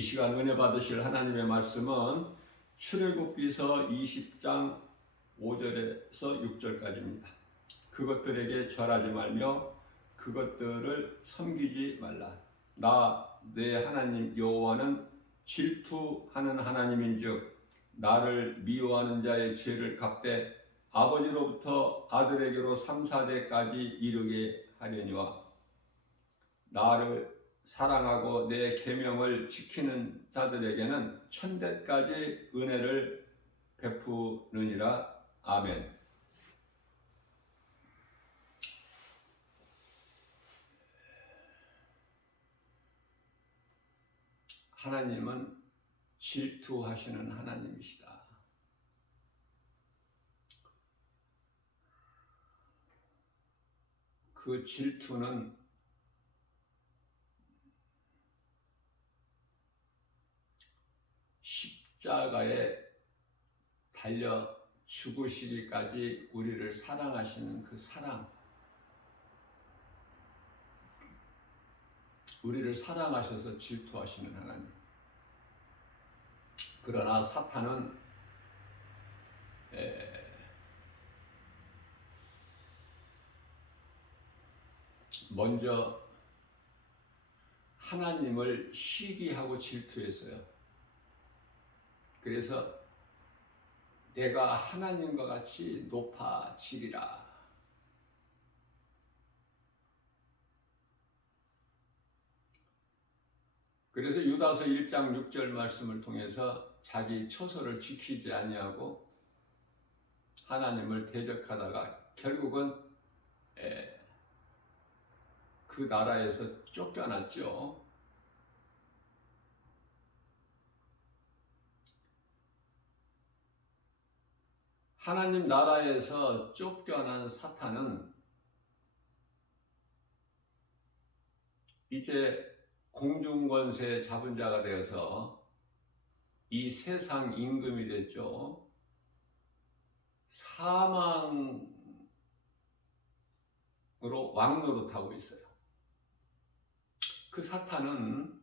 이 시간 은혜 받으실 하나님의 말씀은 출애굽기서 20장 5절에서 6절까지입니다. 그것들에게 절하지 말며 그것들을 섬기지 말라. 나 내 하나님 여호와는 질투하는 하나님인즉 나를 미워하는 자의 죄를 갚되 아버지로부터 아들에게로 3, 4대까지 이르게 하려니와 나를 사랑하고 내 계명을 지키는 자들에게는 1000대까지 은혜를 베푸느니라. 아멘. 하나님은 질투하시는 하나님이시다. 그 질투는 십자가에 달려 죽으시기까지 우리를 사랑하시는 그 사랑, 우리를 사랑하셔서 질투하시는 하나님. 그러나 사탄은 먼저 하나님을 시기하고 질투했어요. 그래서 내가 하나님과 같이 높아지리라. 그래서 유다서 1장 6절 말씀을 통해서 자기 처소를 지키지 아니하고 하나님을 대적하다가 결국은 그 나라에서 쫓겨났죠. 하나님 나라에서 쫓겨난 사탄은 이제 공중권세 잡은 자가 되어서 이 세상 임금이 됐죠. 사망으로 왕노릇하고 있어요. 그 사탄은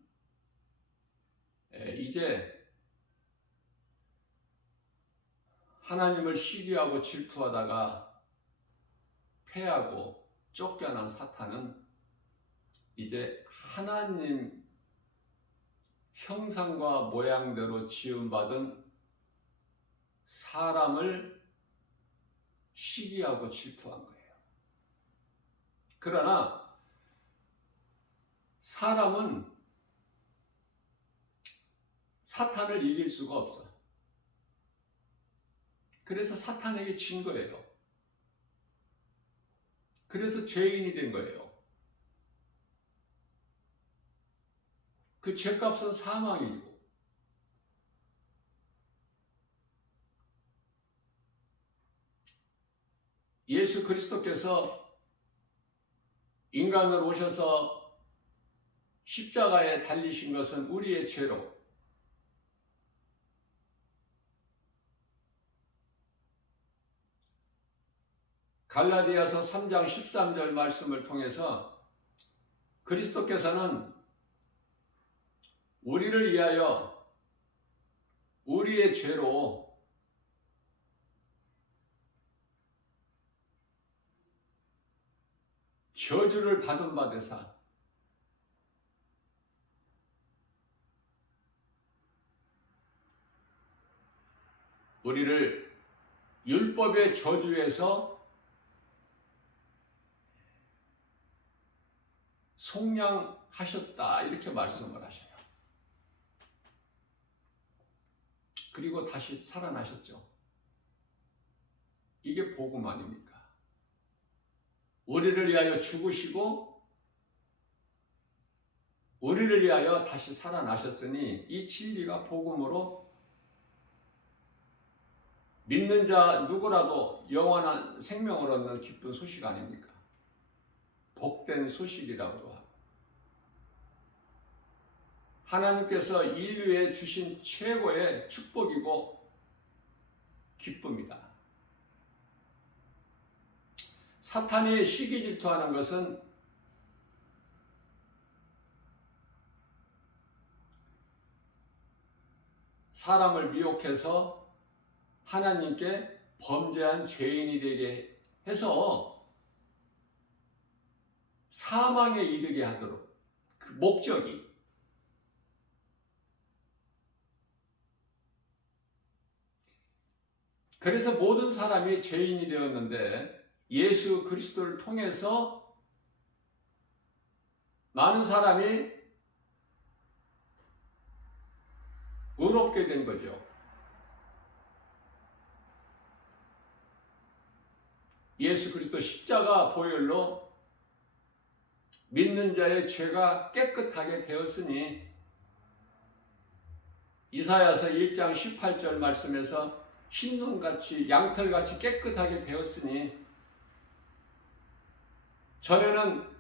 이제 하나님을 시기하고 질투하다가 패하고 쫓겨난 사탄은 이제 하나님 형상과 모양대로 지음받은 사람을 시기하고 질투한 거예요. 그러나 사람은 사탄을 이길 수가 없어. 그래서 사탄에게 진 거예요. 그래서 죄인이 된 거예요. 그 죄값은 사망이고, 예수 그리스도께서 인간으로 오셔서 십자가에 달리신 것은 우리의 죄로, 갈라디아서 3장 13절 말씀을 통해서 그리스도께서는 우리를 위하여 우리의 죄로 저주를 받은 바 되사 우리를 율법의 저주에서 속량하셨다, 이렇게 말씀을 하셔요. 그리고 다시 살아나셨죠. 이게 복음 아닙니까? 우리를 위하여 죽으시고 우리를 위하여 다시 살아나셨으니 이 진리가 복음으로 믿는 자 누구라도 영원한 생명을 얻는 기쁜 소식 아닙니까? 복된 소식이라고도 하고, 하나님께서 인류에 주신 최고의 축복이고 기쁨이다. 사탄이 시기 질투하는 것은 사람을 미혹해서 하나님께 범죄한 죄인이 되게 해서 사망에 이르게 하도록 그 목적이. 그래서 모든 사람이 죄인이 되었는데 예수 그리스도를 통해서 많은 사람이 의롭게 된 거죠. 예수 그리스도 십자가 보혈로 믿는 자의 죄가 깨끗하게 되었으니 이사야서 1장 18절 말씀에서 흰눈같이 양털같이 깨끗하게 되었으니 전에는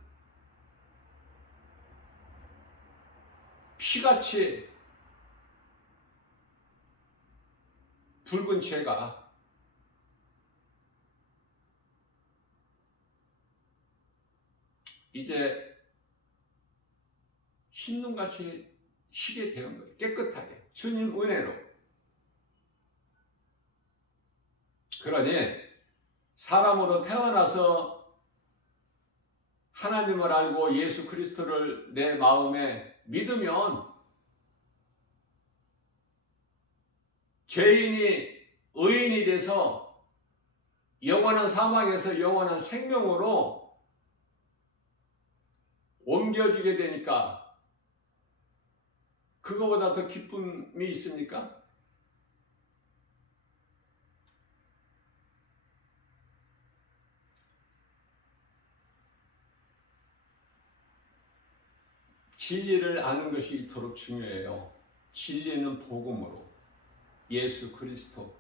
피같이 붉은 죄가 이제 흰눈같이 희게 되는 거예요. 깨끗하게 주님 은혜로. 그러니 사람으로 태어나서 하나님을 알고 예수 그리스도를 내 마음에 믿으면 죄인이 의인이 돼서 영원한 사망에서 영원한 생명으로 옮겨지게 되니까 그거보다 더 기쁨이 있습니까? 진리를 아는 것이 이토록 중요해요. 진리는 복음으로 예수 그리스도.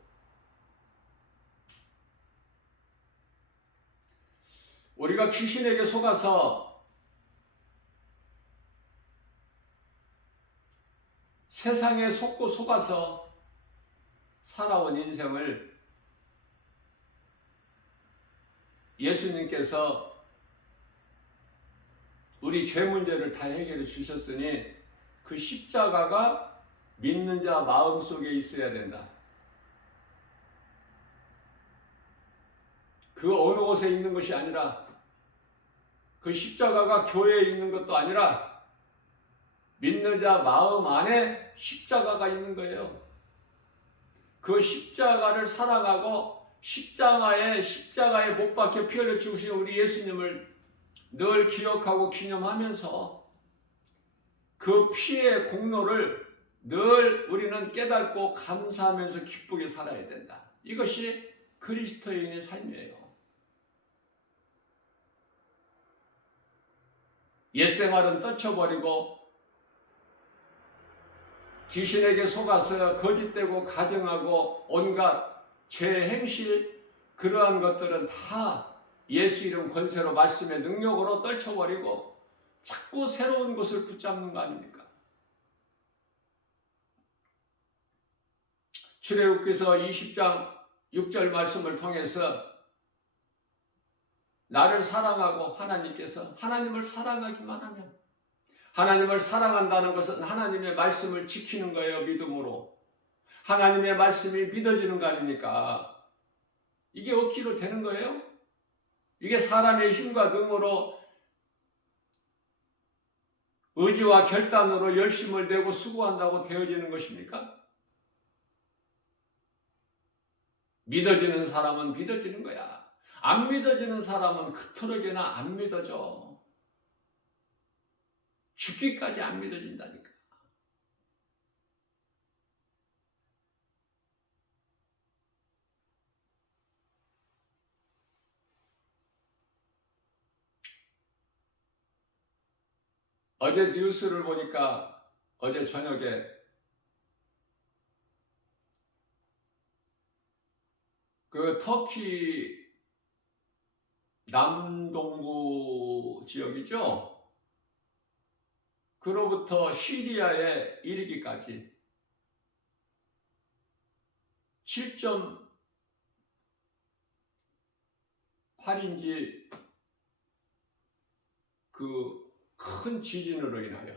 우리가 귀신에게 속아서 세상에 속고 속아서 살아온 인생을 예수님께서 우리 죄 문제를 다 해결해 주셨으니 그 십자가가 믿는 자 마음속에 있어야 된다. 그 어느 곳에 있는 것이 아니라 그 십자가가 교회에 있는 것도 아니라 믿는 자 마음 안에 십자가가 있는 거예요. 그 십자가를 사랑하고 십자가에 못 박혀 피 흘려 죽으신 우리 예수님을 늘 기억하고 기념하면서 그 피의 공로를 늘 우리는 깨닫고 감사하면서 기쁘게 살아야 된다. 이것이 그리스도인의 삶이에요. 옛생활은 떨쳐버리고 귀신에게 속아서 거짓되고 가정하고 온갖 죄 행실 그러한 것들은 다 예수 이름 권세로 말씀의 능력으로 떨쳐버리고 자꾸 새로운 것을 붙잡는 거 아닙니까? 출애굽기서 20장 6절 말씀을 통해서 나를 사랑하고 하나님께서 하나님을 사랑하기만 하면, 하나님을 사랑한다는 것은 하나님의 말씀을 지키는 거예요. 믿음으로. 하나님의 말씀이 믿어지는 거 아닙니까? 이게 억지로 되는 거예요? 이게 사람의 힘과 능으로 의지와 결단으로 열심을 내고 수고한다고 되어지는 것입니까? 믿어지는 사람은 믿어지는 거야. 안 믿어지는 사람은 그토록이나 안 믿어져. 죽기까지 안 믿어진다니까. 어제 뉴스를 보니까 어제 저녁에 그 터키 남동부 지역이죠. 그로부터 시리아에 이르기까지 7.8인지 그 큰 지진으로 인하여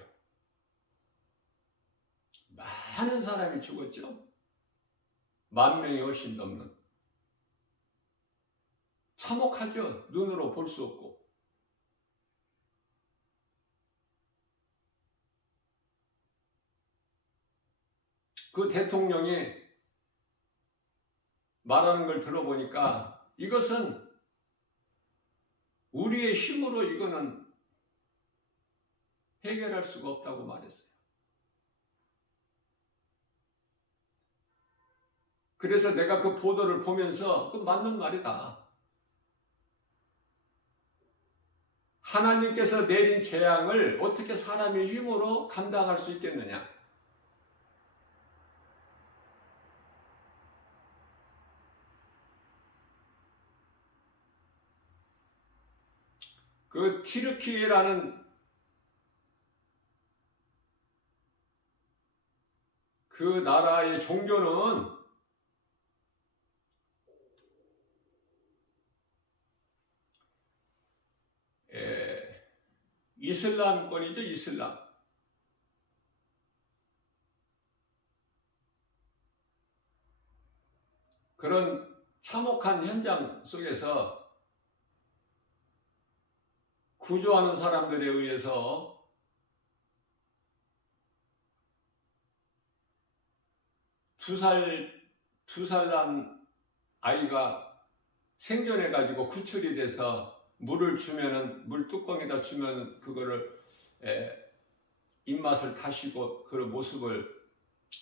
많은 사람이 죽었죠. 10,000명이 훨씬 넘는. 참혹하죠. 눈으로 볼 수 없고. 그 대통령이 말하는 걸 들어보니까 이것은 우리의 힘으로 이거는 해결할 수가 없다고 말했어요. 그래서 내가 그 보도를 보면서 그 맞는 말이다. 하나님께서 내린 재앙을 어떻게 사람의 힘으로 감당할 수 있겠느냐? 그 티르키예라는 그 나라의 종교는 이슬람권이죠, 이슬람. 그런 참혹한 현장 속에서 구조하는 사람들에 의해서 두 살 난 아이가 생존해가지고 구출이 돼서 물을 주면은, 물 뚜껑에다 주면은 그거를 입맛을 다시고 그 모습을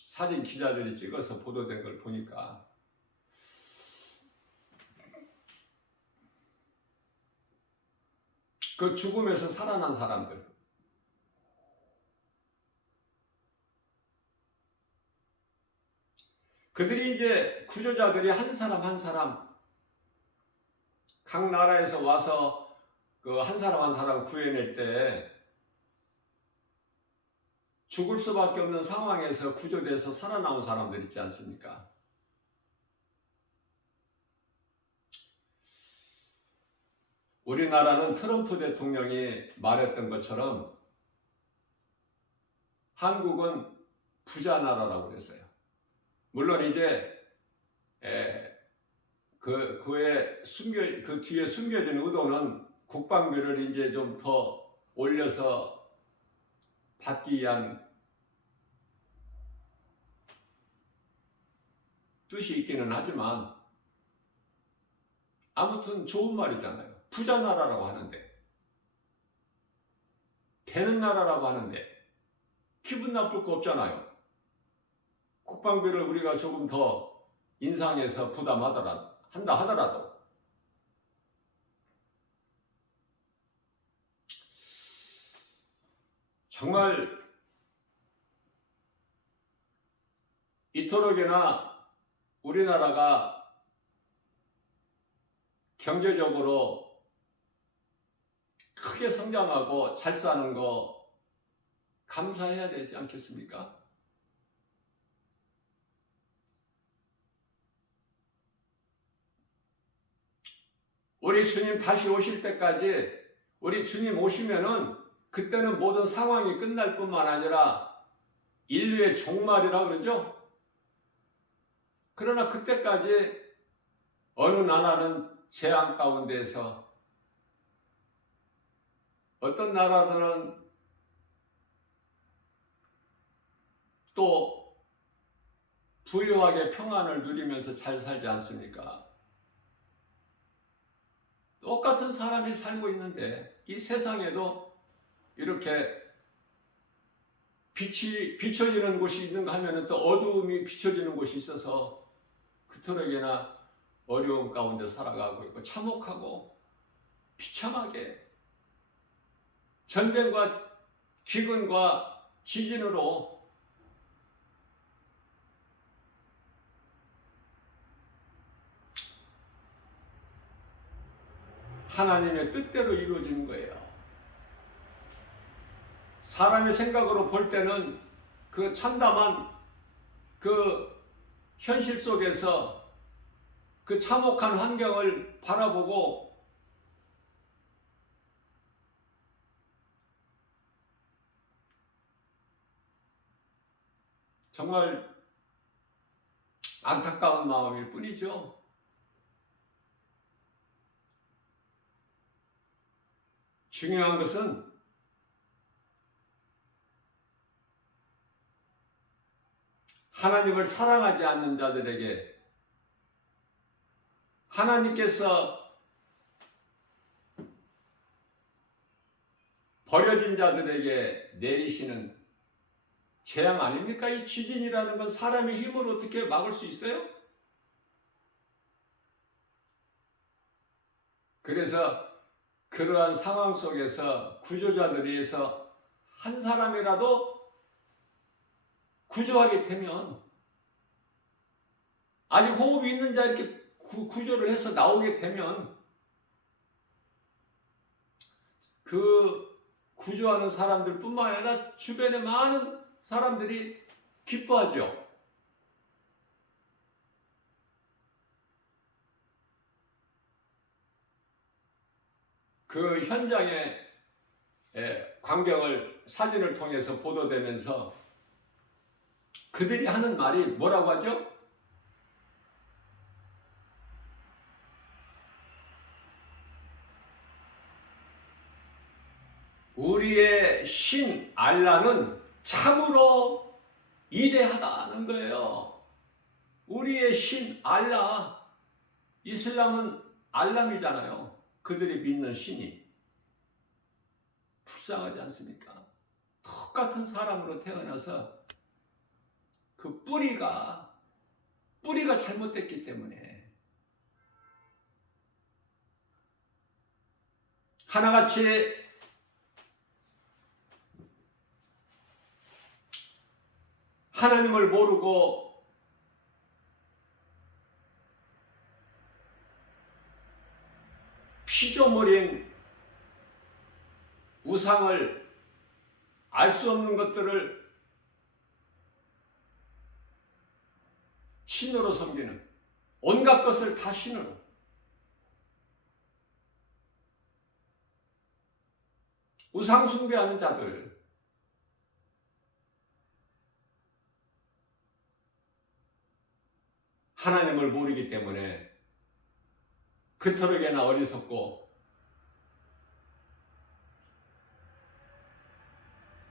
사진 기자들이 찍어서 보도된 걸 보니까 그 죽음에서 살아난 사람들, 그들이 이제 구조자들이 한 사람 한 사람 각 나라에서 와서 그 한 사람 한 사람 구해낼 때 죽을 수밖에 없는 상황에서 구조돼서 살아나온 사람들 있지 않습니까? 우리나라는 트럼프 대통령이 말했던 것처럼 한국은 부자 나라라고 그랬어요. 물론 이제 그 뒤에 숨겨진 의도는 국방비를 이제 좀 더 올려서 받기 위한 뜻이 있기는 하지만 아무튼 좋은 말이잖아요. 부자 나라라고 하는데, 되는 나라라고 하는데 기분 나쁠 거 없잖아요. 국방비를 우리가 조금 더 인상해서 한다 하더라도 정말 이토록이나 우리나라가 경제적으로 크게 성장하고 잘 사는 거 감사해야 되지 않겠습니까? 우리 주님 다시 오실 때까지, 우리 주님 오시면은 그때는 모든 상황이 끝날 뿐만 아니라 인류의 종말이라 그러죠? 그러나 그때까지 어느 나라는 재앙 가운데서, 어떤 나라들은 또 부유하게 평안을 누리면서 잘 살지 않습니까? 똑같은 사람이 살고 있는데 이 세상에도 이렇게 빛이 비춰지는 곳이 있는가 하면 또 어두움이 비춰지는 곳이 있어서 그토록이나 어려움 가운데 살아가고 있고 참혹하고 비참하게 전쟁과 기근과 지진으로 하나님의 뜻대로 이루어지는 거예요. 사람의 생각으로 볼 때는 그 참담한 그 현실 속에서 그 참혹한 환경을 바라보고 정말 안타까운 마음일 뿐이죠. 중요한 것은 하나님을 사랑하지 않는 자들에게 하나님께서 버려진 자들에게 내리시는 재앙 아닙니까? 이 지진이라는 건 사람의 힘으로 어떻게 막을 수 있어요? 그래서 그러한 상황 속에서 구조자들에 의해서 한 사람이라도 구조하게 되면, 아직 호흡이 있는 자 이렇게 구조를 해서 나오게 되면 그 구조하는 사람들 뿐만 아니라 주변의 많은 사람들이 기뻐하죠. 그 현장의 광경을 사진을 통해서 보도되면서 그들이 하는 말이 뭐라고 하죠? 우리의 신 알라는 참으로 위대하다는 거예요. 우리의 신 알라, 이슬람은 알람이잖아요. 그들이 믿는 신이. 불쌍하지 않습니까? 똑같은 사람으로 태어나서 그 뿌리가 잘못됐기 때문에 하나같이 하나님을 모르고 피조물인 우상을, 알 수 없는 것들을 신으로 섬기는, 온갖 것을 다 신으로, 우상 숭배하는 자들, 하나님을 모르기 때문에 그토록이나 어리석고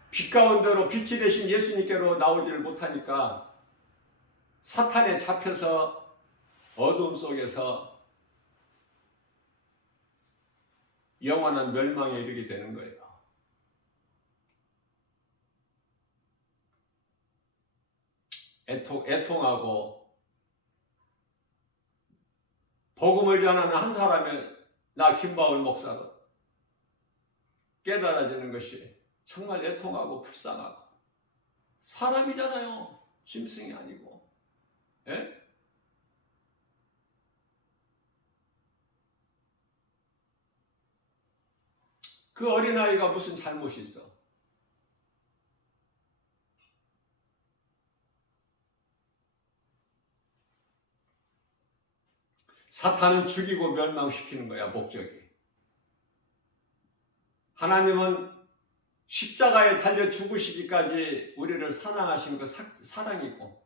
빛 가운데로 빛이 되신 예수님께로 나오지를 못하니까 사탄에 잡혀서 어둠 속에서 영원한 멸망에 이르게 되는 거예요. 애통하고 복음을 전하는 한 사람의 나 김바울 목사가 깨달아지는 것이 정말 애통하고 불쌍하고, 사람이잖아요. 짐승이 아니고. 예? 그 어린아이가 무슨 잘못이 있어? 사탄은 죽이고 멸망시키는 거야, 목적이. 하나님은 십자가에 달려 죽으시기까지 우리를 사랑하신 그 사랑이고,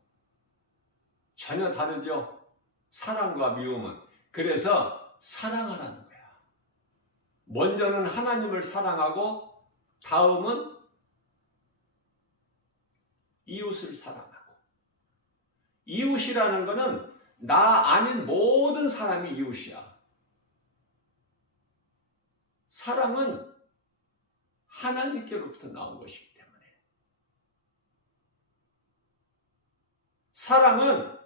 전혀 다르죠. 사랑과 미움은. 그래서 사랑하라는 거야. 먼저는 하나님을 사랑하고 다음은 이웃을 사랑하고. 이웃이라는 것은 나 아닌 모든 사람이 이웃이야. 사랑은 하나님께로부터 나온 것이기 때문에. 사랑은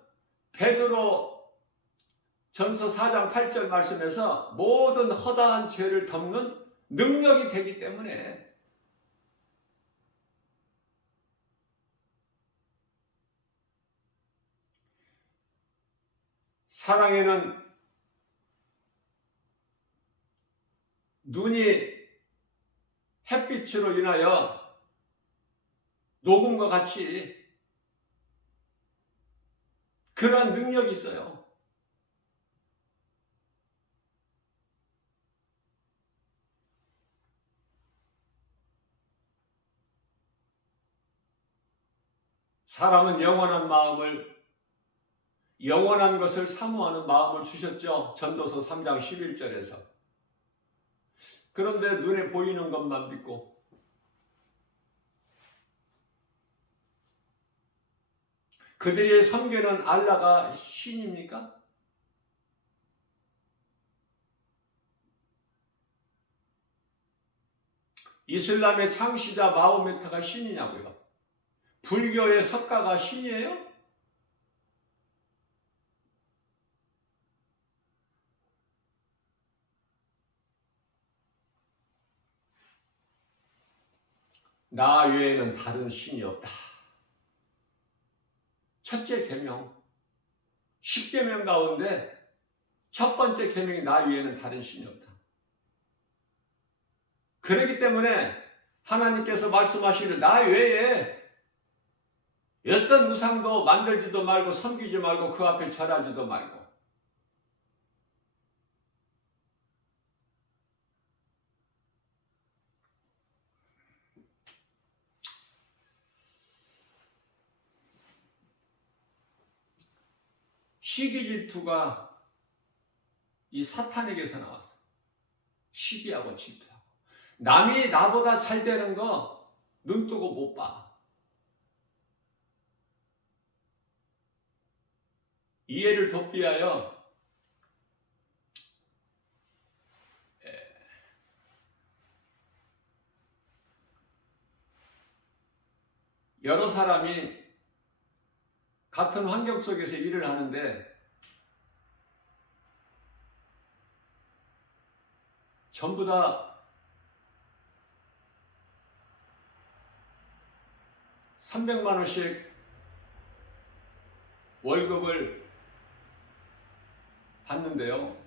베드로 전서 4장 8절 말씀에서 모든 허다한 죄를 덮는 능력이 되기 때문에, 사랑에는 눈이 햇빛으로 인하여 녹음과 같이 그러한 능력이 있어요. 사람은 영원한 것을 사모하는 마음을 주셨죠. 전도서 3장 11절에서. 그런데 눈에 보이는 것만 믿고 그들이 섬기는 알라가 신입니까? 이슬람의 창시자 마호메트가 신이냐고요? 불교의 석가가 신이에요? 나 외에는 다른 신이 없다. 첫째 계명, 10계명 가운데 첫 번째 계명이 나 외에는 다른 신이 없다. 그렇기 때문에 하나님께서 말씀하시기를 나 외에 어떤 우상도 만들지도 말고 섬기지 말고 그 앞에 절하지도 말고. 시기 질투가 이 사탄에게서 나왔어. 시기하고 질투하고. 남이 나보다 잘 되는 거 눈 뜨고 못 봐. 이해를 돕기 위하여 여러 사람이 같은 환경 속에서 일을 하는데 전부 다 300만 원씩 월급을 받는데요.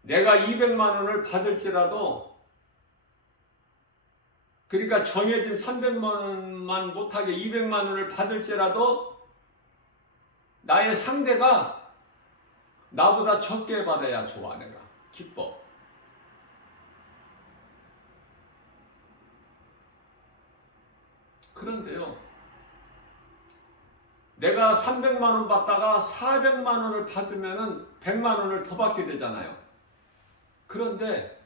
내가 200만 원을 받을지라도 그러니까 정해진 300만 원만 못하게 200만 원을 받을지라도 나의 상대가 나보다 적게 받아야 좋아. 내가 기뻐. 그런데요, 내가 300만 원 받다가 400만 원을 받으면은 100만 원을 더 받게 되잖아요. 그런데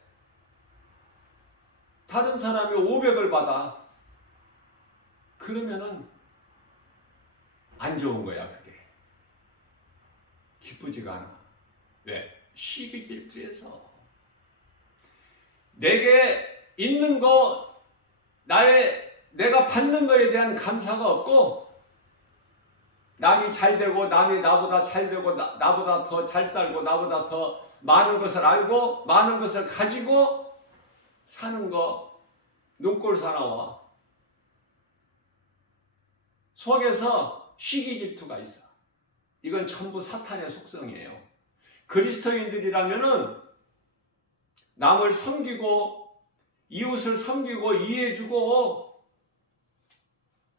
다른 사람이 500을 받아. 그러면은 안 좋은 거야, 그게. 기쁘지가 않아. 왜? 시기 질투에서. 내게 있는 거, 내가 받는 거에 대한 감사가 없고, 남이 잘 되고, 남이 나보다 잘 되고, 나보다 더 잘 살고, 나보다 더 많은 것을 알고, 많은 것을 가지고 사는 거, 눈꼴 사나워. 속에서 시기 질투가 있어. 이건 전부 사탄의 속성이에요. 그리스도인들이라면은 남을 섬기고, 이웃을 섬기고, 이해해주고,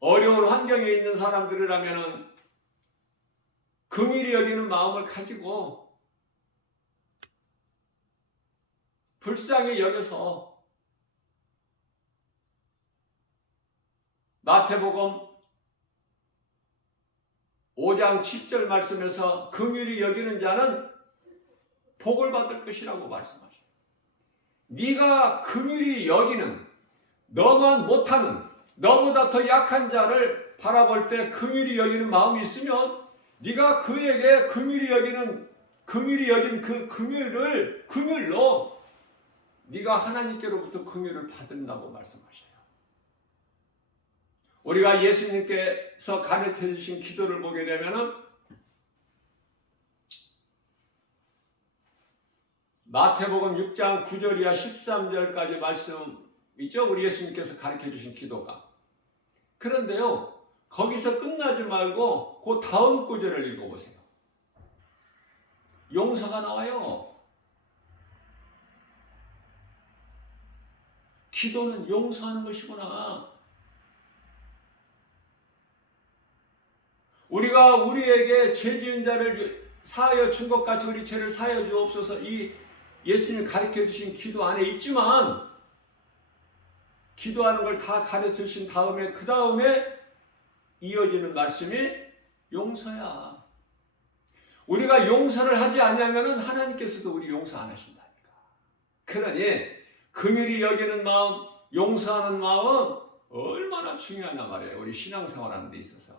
어려운 환경에 있는 사람들이라면은 긍휼히 여기는 마음을 가지고 불쌍히 여겨서 마태복음 5장 7절 말씀에서 긍휼히 여기는 자는 복을 받을 것이라고 말씀하셔요. 네가 긍휼히 여기는, 너만 못하는, 너보다 더 약한 자를 바라볼 때 긍휼히 여기는 마음이 있으면 네가 그에게 긍휼히 여긴 그 긍휼로 네가 하나님께로부터 긍휼을 받는다고 말씀하셔요. 우리가 예수님께서 가르쳐 주신 기도를 보게 되면은 마태복음 6장 9절이야 13절까지 말씀 있죠? 우리 예수님께서 가르쳐 주신 기도가. 그런데요, 거기서 끝나지 말고 그 다음 구절을 읽어보세요. 용서가 나와요. 기도는 용서하는 것이구나. 우리가 우리에게 죄 지은 자를 사하여 준 것 같이 우리 죄를 사하여 주옵소서, 이 예수님이 가르쳐 주신 기도 안에 있지만 기도하는 걸 다 가르쳐 주신 다음에 그 다음에 이어지는 말씀이 용서야. 우리가 용서를 하지 아니하면은 하나님께서도 우리 용서 안 하신다니까. 그러니 긍휼히 여기는 마음, 용서하는 마음 얼마나 중요하냐 말이에요. 우리 신앙생활하는 데 있어서.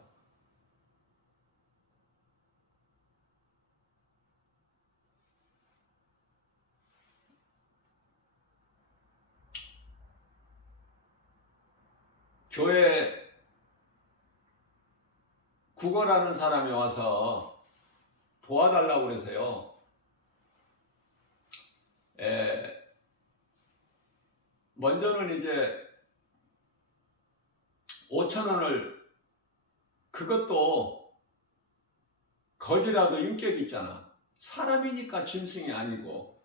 교회 구걸하는 사람이 와서 도와달라고 그래서요. 먼저는 이제 5,000원을, 그것도 거지라도 인격이 있잖아. 사람이니까 짐승이 아니고.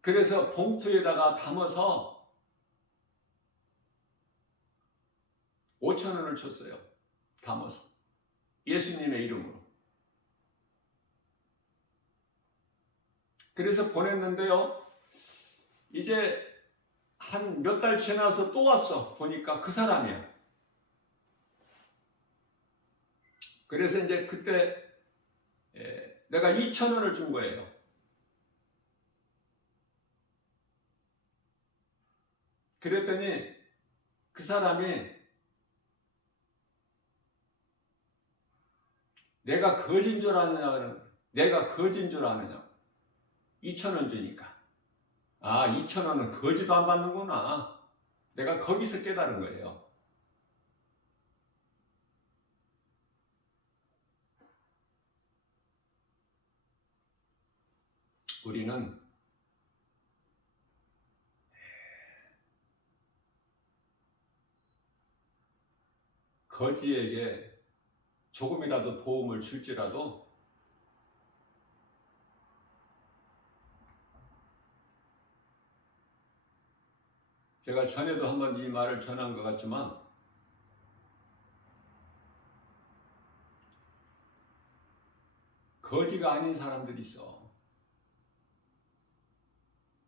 그래서 봉투에다가 담아서 5,000원을 줬어요. 담아서. 예수님의 이름으로. 그래서 보냈는데요. 이제 한 몇 달 지나서 또 왔어. 보니까 그 사람이야. 그래서 이제 그때 내가 2,000원을 준 거예요. 그랬더니 그 사람이 내가 거진 줄 아느냐, 내가 거진 줄 아느냐. 2,000원 주니까. 아, 2,000원은 거지도 안 받는구나. 내가 거기서 깨달은 거예요. 우리는 거지에게 조금이라도 도움을 줄지라도 제가 전에도 한번 이 말을 전한 것 같지만 거지가 아닌 사람들이 있어.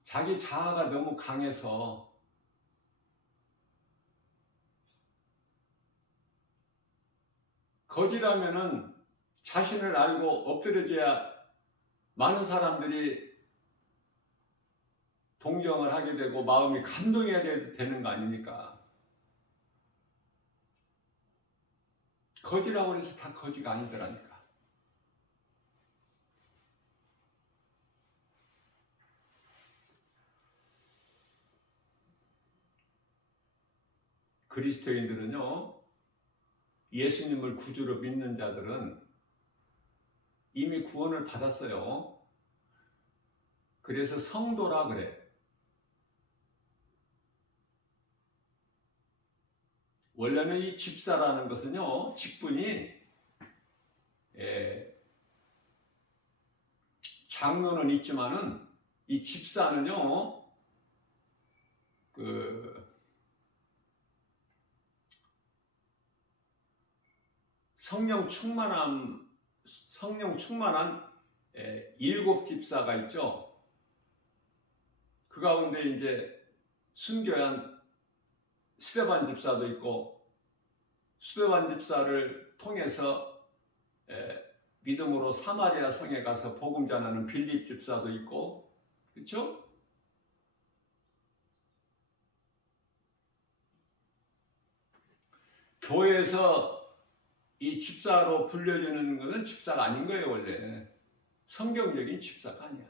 자기 자아가 너무 강해서 거지라면은 자신을 알고 엎드려져야 많은 사람들이 동정을 하게 되고 마음이 감동해야 되는 거 아닙니까? 거지라고 해서 다 거지가 아니더라니까. 그리스도인들은요, 예수님을 구주로 믿는 자들은 이미 구원을 받았어요. 그래서 성도라 그래. 원래는 이 집사라는 것은요, 직분이 장로는 있지만은 이 집사는요, 성령 충만한 7 집사가 있죠. 그 가운데 이제 순교한 스데반 집사도 있고, 스데반 집사를 통해서 믿음으로 사마리아 성에 가서 복음 전하는 빌립 집사도 있고, 그렇죠? 교회에서 이 집사로 불려지는 것은 집사가 아닌 거예요. 원래 성경적인 집사가 아니야.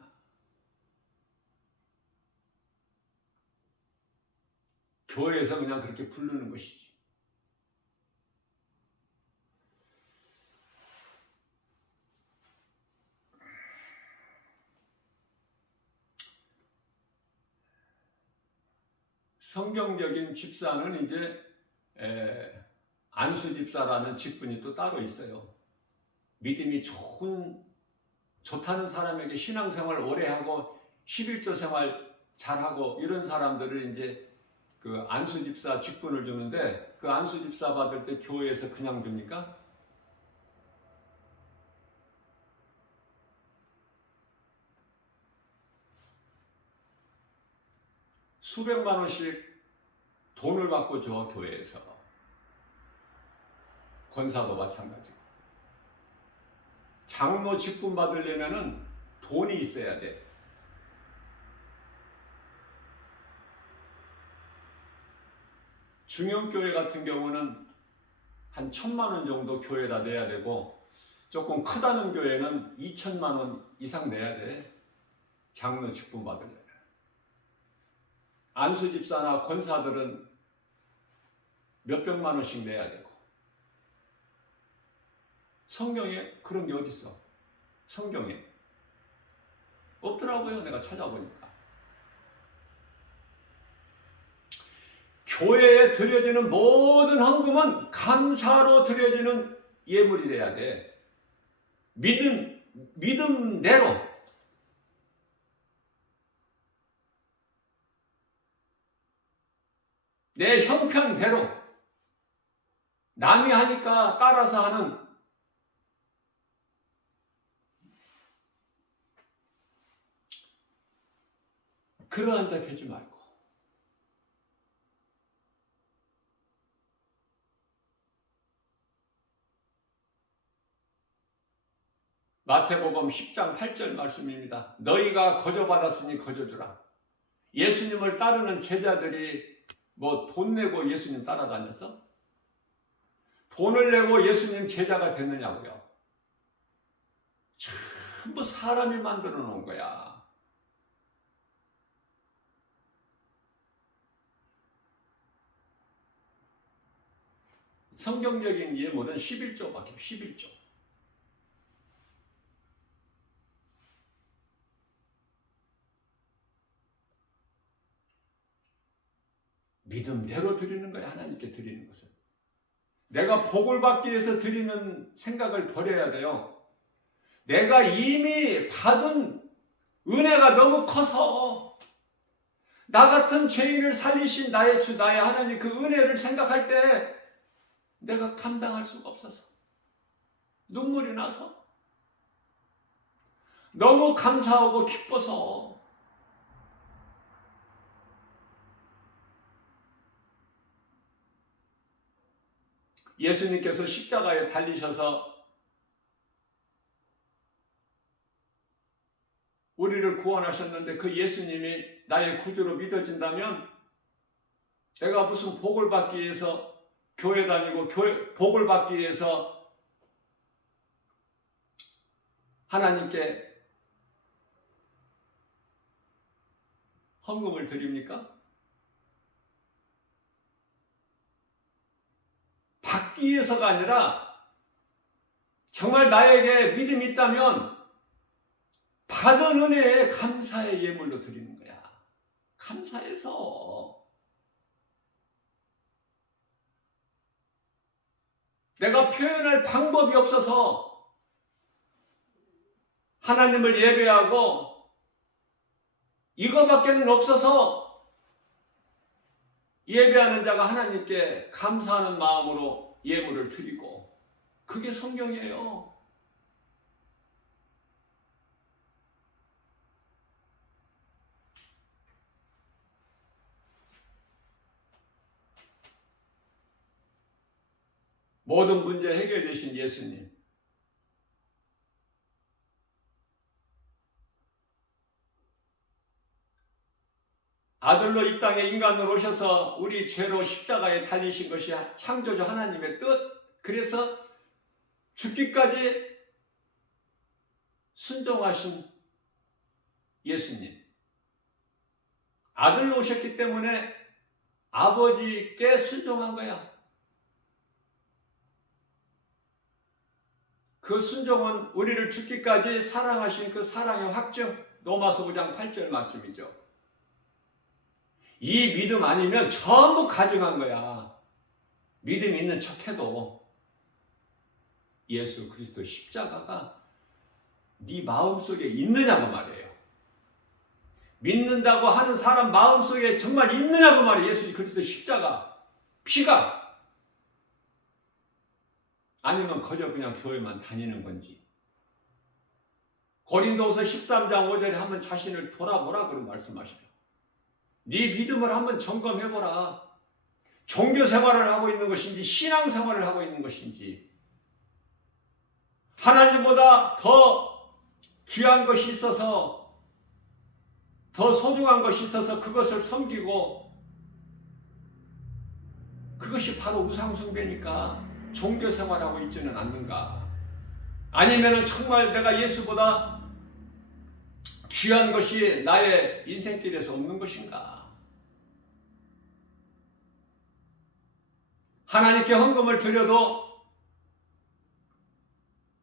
교회에서 그냥 그렇게 부르는 것이지. 성경적인 집사는 이제 안수 집사라는 직분이 또 따로 있어요. 믿음이 좋다는 사람에게 신앙생활 오래 하고 11조 생활 잘하고 이런 사람들을 이제 그 안수 집사 직분을 주는데, 그 안수 집사 받을 때 교회에서 그냥 줍니까? 수백만 원씩 돈을 받고 줘, 교회에서. 권사도 마찬가지고. 장로 직분 받으려면은 돈이 있어야 돼. 중형교회 같은 경우는 한 1,000만 원 정도 교회에다 내야 되고, 조금 크다는 교회는 2,000만 원 이상 내야 돼. 장로 직분 받으려면. 안수 집사나 권사들은 몇백만 원씩 내야 되고. 성경에 그런 게 어디 있어? 성경에 없더라고요. 내가 찾아보니까. 교회에 드려지는 모든 헌금은 감사로 드려지는 예물이 돼야 돼. 믿음대로. 내 형편대로. 남이 하니까 따라서 하는 그러한 자 되지 말고. 마태복음 10장 8절 말씀입니다. 너희가 거저받았으니 거저주라. 예수님을 따르는 제자들이 뭐 돈 내고 예수님 따라다녔어? 돈을 내고 예수님 제자가 됐느냐고요. 전부 사람이 만들어 놓은 거야. 성경적인 예물은 11조밖에 11조. 믿음대로 드리는 거야. 하나님께 드리는 것은. 내가 복을 받기 위해서 드리는 생각을 버려야 돼요. 내가 이미 받은 은혜가 너무 커서 나 같은 죄인을 살리신 나의 주, 나의 하나님 그 은혜를 생각할 때 내가 감당할 수가 없어서 눈물이 나서 너무 감사하고 기뻐서 예수님께서 십자가에 달리셔서 우리를 구원하셨는데 그 예수님이 나의 구주로 믿어진다면 내가 무슨 복을 받기 위해서 교회 다니고 복을 받기 위해서 하나님께 헌금을 드립니까? 받기 위해서가 아니라 정말 나에게 믿음이 있다면 받은 은혜에 감사의 예물로 드리는 거야. 감사해서. 내가 표현할 방법이 없어서 하나님을 예배하고 이거밖에는 없어서 예배하는 자가 하나님께 감사하는 마음으로 예물을 드리고, 그게 성경이에요. 모든 문제 해결되신 예수님. 아들로 이 땅에 인간으로 오셔서 우리 죄로 십자가에 달리신 것이 창조주 하나님의 뜻. 그래서 죽기까지 순종하신 예수님. 아들로 오셨기 때문에 아버지께 순종한 거야. 그 순종은 우리를 죽기까지 사랑하신 그 사랑의 확증. 로마서 5장 8절 말씀이죠. 이 믿음 아니면 전부 가증한 거야. 믿음 있는 척해도 예수 그리스도 십자가가 네 마음속에 있느냐고 말이에요. 믿는다고 하는 사람 마음속에 정말 있느냐고 말이에요. 예수 그리스도 십자가 피가. 아니면 그저 그냥 교회만 다니는 건지. 고린도후서 13장 5절에 한번 자신을 돌아보라 그런 말씀하시죠. 네 믿음을 한번 점검해보라. 종교 생활을 하고 있는 것인지 신앙 생활을 하고 있는 것인지, 하나님보다 더 귀한 것이 있어서, 더 소중한 것이 있어서 그것을 섬기고, 그것이 바로 우상숭배니까 종교 생활하고 있지는 않는가? 아니면 정말 내가 예수보다 귀한 것이 나의 인생길에서 없는 것인가? 하나님께 헌금을 드려도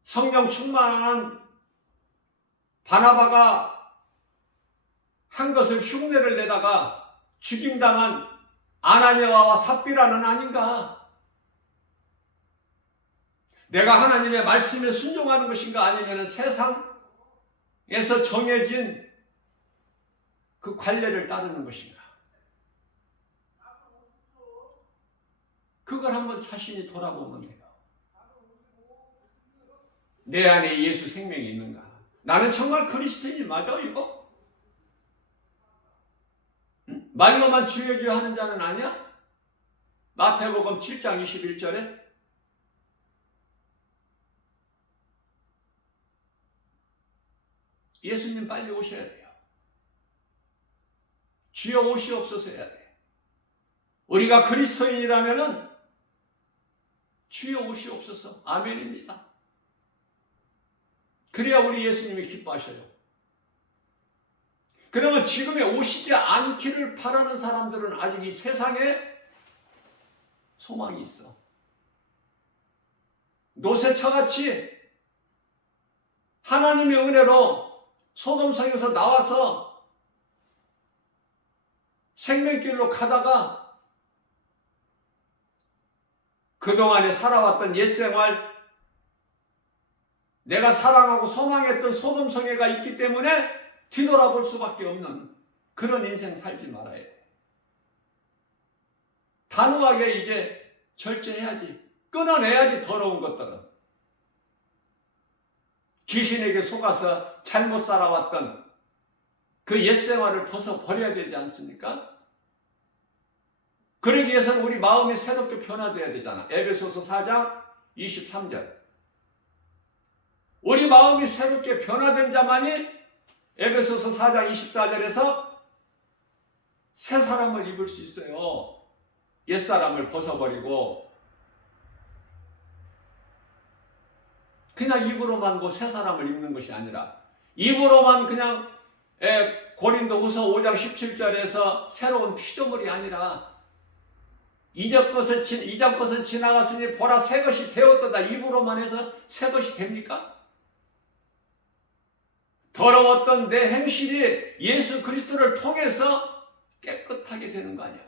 성령 충만한 바나바가 한 것을 흉내를 내다가 죽임당한 아나니아와 삽비라는 아닌가? 내가 하나님의 말씀에 순종하는 것인가? 아니면 세상에서 정해진 그 관례를 따르는 것인가? 그걸 한번 자신이 돌아보면 돼요. 내 안에 예수 생명이 있는가? 나는 정말 그리스도인이 맞아 이거? 응? 말로만 주여 주여 하는 자는 아니야? 마태복음 7장 21절에 예수님 빨리 오셔야 돼요. 주여 오시옵소서 해야 돼. 우리가 그리스도인이라면은 주여 오시옵소서 아멘입니다. 그래야 우리 예수님이 기뻐하셔요. 그러면 지금에 오시지 않기를 바라는 사람들은 아직 이 세상에 소망이 있어. 노새처같이 하나님의 은혜로 소돔성에서 나와서 생명길로 가다가 그동안에 살아왔던 옛생활, 내가 사랑하고 소망했던 소돔성애가 있기 때문에 뒤돌아볼 수밖에 없는 그런 인생 살지 말아야 돼. 단호하게 이제 절제해야지. 끊어내야지 더러운 것들은. 귀신에게 속아서 잘못 살아왔던 그 옛생활을 벗어버려야 되지 않습니까? 그러기 위해서는 우리 마음이 새롭게 변화돼야 되잖아. 에베소서 4장 23절. 우리 마음이 새롭게 변화된 자만이 에베소서 4장 24절에서 새 사람을 입을 수 있어요. 옛사람을 벗어버리고 그냥 입으로만 새 사람을 입는 것이 아니라 입으로만 그냥 고린도후서 5장 17절에서 새로운 피조물이 아니라 이전 것은 지나갔으니 보라 새 것이 되었도다. 입으로만 해서 새 것이 됩니까? 더러웠던 내 행실이 예수 그리스도를 통해서 깨끗하게 되는 거 아니야.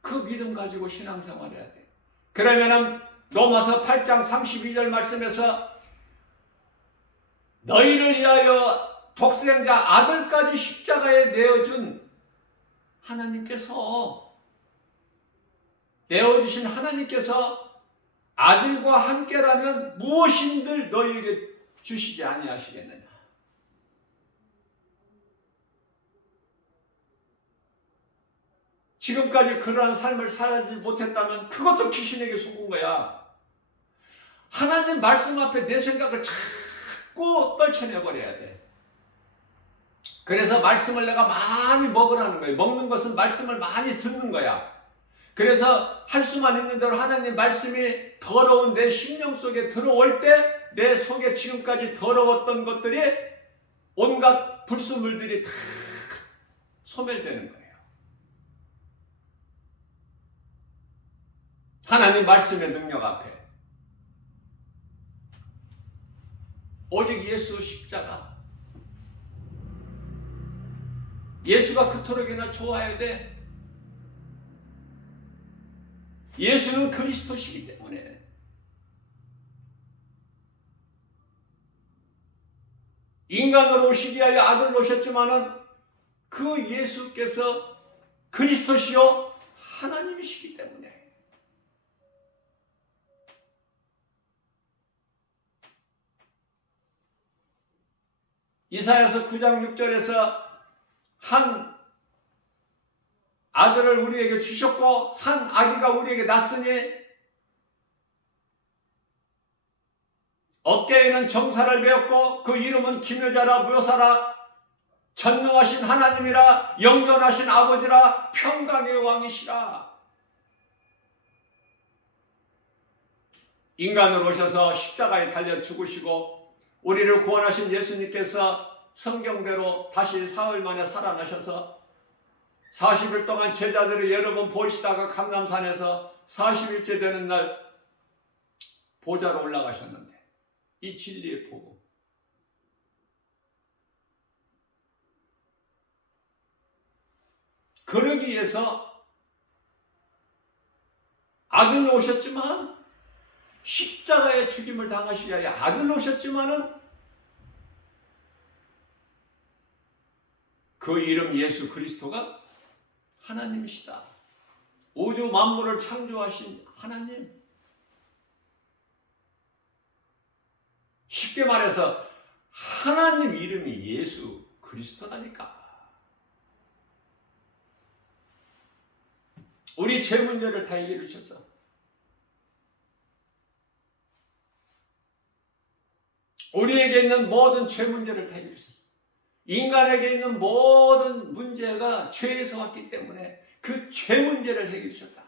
그 믿음 가지고 신앙생활 해야 돼. 그러면은 로마서 8장 32절 말씀에서 너희를 위하여 독생자 아들까지 십자가에 내어준 하나님께서, 내어주신 하나님께서 아들과 함께라면 무엇인들 너희에게 주시지 아니하시겠느냐. 지금까지 그러한 삶을 살지 못했다면 그것도 귀신에게 속은 거야. 하나님 말씀 앞에 내 생각을 자꾸 떨쳐내버려야 돼. 그래서 말씀을 내가 많이 먹으라는 거예요. 먹는 것은 말씀을 많이 듣는 거야. 그래서 할 수만 있는 대로 하나님 말씀이 더러운 내 심령 속에 들어올 때 내 속에 지금까지 더러웠던 것들이 온갖 불순물들이 다 소멸되는 거예요. 하나님 말씀의 능력 앞에 오직 예수 십자가, 예수가 그토록이나 좋아야 돼. 예수는 그리스도시기 때문에 인간으로 오시기 위하여 아들로 오셨지만은 그 예수께서 그리스도시요 하나님이시기 때문에 이사야서 9장 6절에서 한 아들을 우리에게 주셨고 한 아기가 우리에게 났으니 어깨에는 정사를 메었고 그 이름은 기묘자라 묘사라 전능하신 하나님이라 영존하신 아버지라 평강의 왕이시라. 인간으로 오셔서 십자가에 달려 죽으시고 우리를 구원하신 예수님께서 성경대로 다시 사흘 만에 살아나셔서 40일 동안 제자들을 여러 번 보시다가 감람산에서 40일째 되는 날 보좌로 올라가셨는데 이 진리의 복음, 그러기 위해서 아들로 오셨지만 십자가의 죽임을 당하시기 위하여 아들로 오셨지만은 그 이름 예수 그리스도가 하나님이시다. 우주 만물을 창조하신 하나님. 쉽게 말해서 하나님 이름이 예수 그리스도다니까. 우리 죄 문제를 다 해결해 주셨어. 우리에게 있는 모든 죄 문제를 다 해결해 주셨어. 인간에게 있는 모든 문제가 죄에서 왔기 때문에 그 죄 문제를 해결해 주셨다.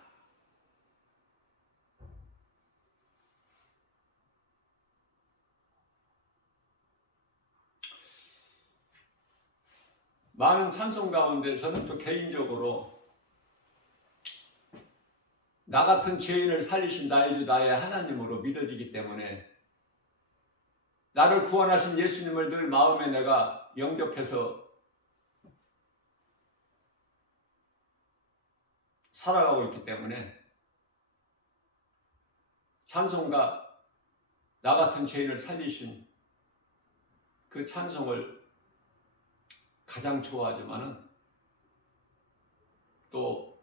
많은 찬송 가운데 저는 또 개인적으로 나 같은 죄인을 살리신 나의 주 나의 하나님으로 믿어지기 때문에 나를 구원하신 예수님을 늘 마음에 내가 영접해서 살아가고 있기 때문에 찬송가 나 같은 죄인을 살리신 그 찬송을 가장 좋아하지만은 또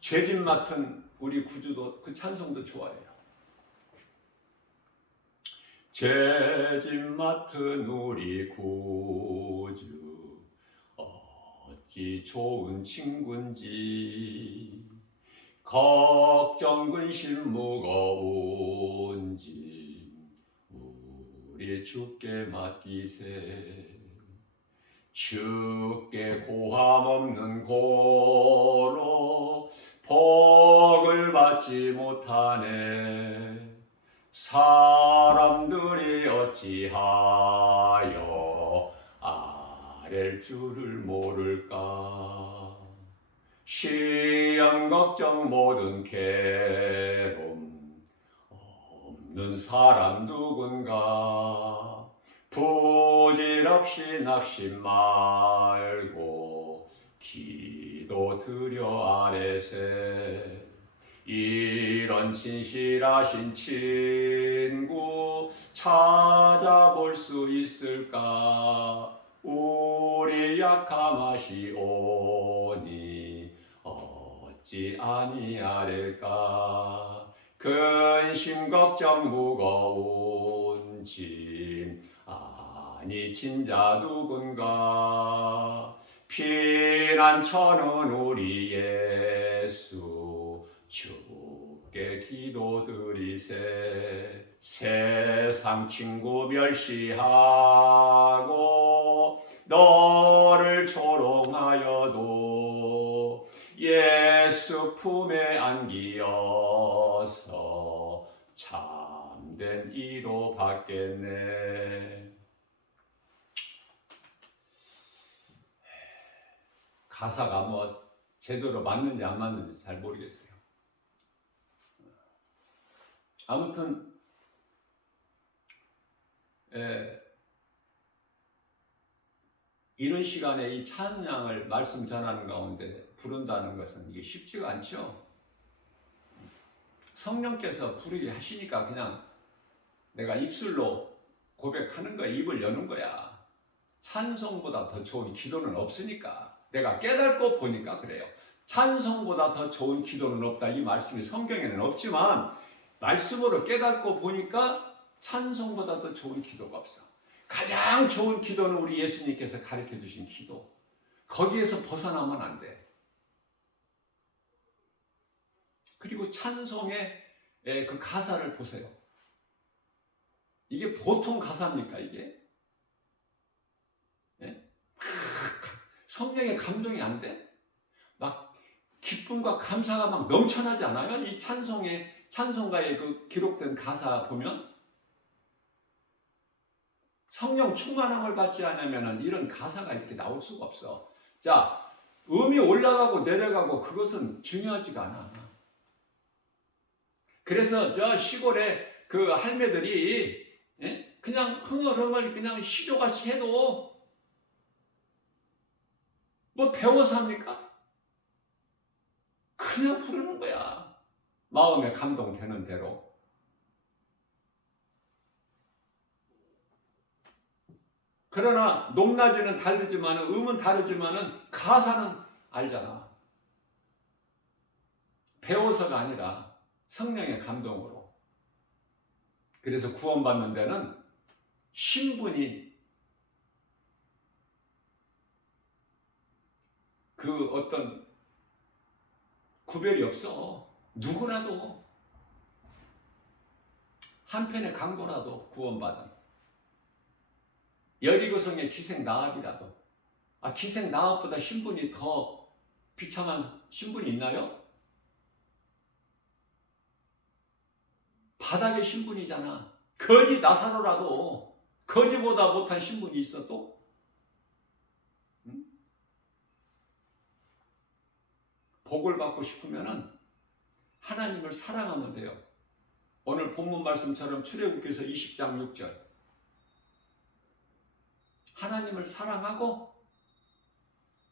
죄짐 맡은 우리 구주도 그 찬송도 좋아해요. 죄짐 맡은 우리 구주 어찌 좋은 친구인지 걱정 근심 무거운지 우리 주께 맡기세. 주께 고함 없는 고로 복을 받지 못하네. 사람들이 어찌하여 아랠 줄을 모를까. 시험 걱정 모든 괴로움 없는 사람 누군가. 부질없이 낙심 말고 기도 드려 아뢰세. 이런 친실하신 친구 찾아볼 수 있을까. 우리 약함하시오니 어찌 아니하릴까. 근심 걱정 무거운 짐 아니 친자 누군가. 피난처는 우리 예수 주께 기도드리세. 세상 친구 멸시하고 너를 조롱하여도 예수 품에 안기어서 참된 이로 받겠네. 가사가 뭐 제대로 맞는지 안 맞는지 잘 모르겠어요. 아무튼 이런 시간에 이 찬양을 말씀 전하는 가운데 부른다는 것은 이게 쉽지가 않죠. 성령께서 부르게 하시니까 그냥 내가 입술로 고백하는 거야. 입을 여는 거야. 찬송보다 더 좋은 기도는 없으니까. 내가 깨닫고 보니까 그래요. 찬송보다 더 좋은 기도는 없다. 이 말씀이 성경에는 없지만 말씀으로 깨닫고 보니까 찬송보다 더 좋은 기도가 없어. 가장 좋은 기도는 우리 예수님께서 가르쳐 주신 기도. 거기에서 벗어나면 안 돼. 그리고 찬송의 그 가사를 보세요. 이게 보통 가사입니까, 이게? 예? 성령의 감동이 안 돼? 막 기쁨과 감사가 막 넘쳐나지 않아요? 이 찬송가에 그 기록된 가사 보면? 성령 충만함을 받지 않으면 이런 가사가 이렇게 나올 수가 없어. 자, 음이 올라가고 내려가고 그것은 중요하지가 않아. 그래서 저 시골에 그 할매들이 그냥 흥얼흥얼 그냥 시조같이 해도 뭐 배워서 합니까? 그냥 부르는 거야. 마음에 감동되는 대로. 그러나 높낮이는 다르지만 음은 다르지만 가사는 알잖아. 배워서가 아니라 성령의 감동으로. 그래서 구원받는 데는 신분이 그 어떤 구별이 없어. 누구라도 한편의 강도라도 구원받은 여리고성의 기생 나합이라도 기생 나합보다 신분이 더 비참한 신분이 있나요? 바닥의 신분이잖아. 거지 나사로라도 거지보다 못한 신분이 있어도 복을 받고 싶으면 하나님을 사랑하면 돼요. 오늘 본문 말씀처럼 출애굽기서 20장 6절 하나님을 사랑하고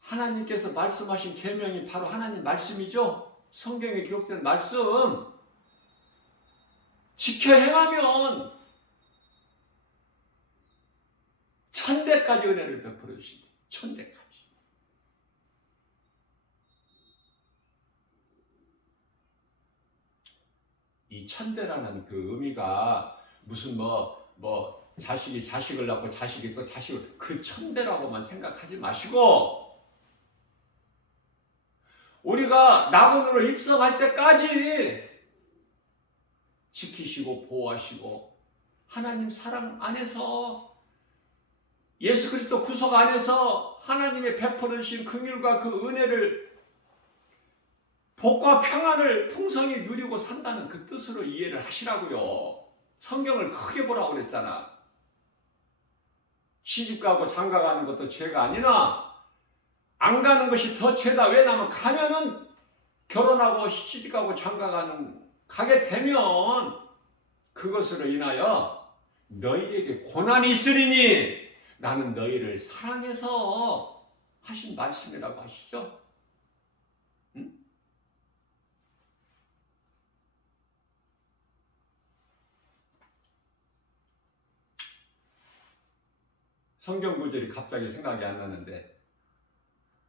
하나님께서 말씀하신 계명이 바로 하나님 말씀이죠. 성경에 기록된 말씀 지켜 행하면 천대까지 은혜를 베풀어 주신다. 천대까지. 이 천대라는 그 의미가 무슨 자식이 자식을 낳고 자식이 또 자식을 그 천대라고만 생각하지 마시고 우리가 낙원으로 입성할 때까지 지키시고 보호하시고 하나님 사랑 안에서 예수 그리스도 구속 안에서 하나님의 베풀어 주신 긍휼과 그 은혜를 복과 평안을 풍성히 누리고 산다는 그 뜻으로 이해를 하시라고요. 성경을 크게 보라고 그랬잖아. 시집가고 장가가는 것도 죄가 아니나 안 가는 것이 더 죄다. 왜냐하면 가면은 결혼하고 시집가고 가게 되면 그것으로 인하여 너희에게 고난이 있으리니 나는 너희를 사랑해서 하신 말씀이라고 하시죠. 응? 성경 구절이 갑자기 생각이 안 나는데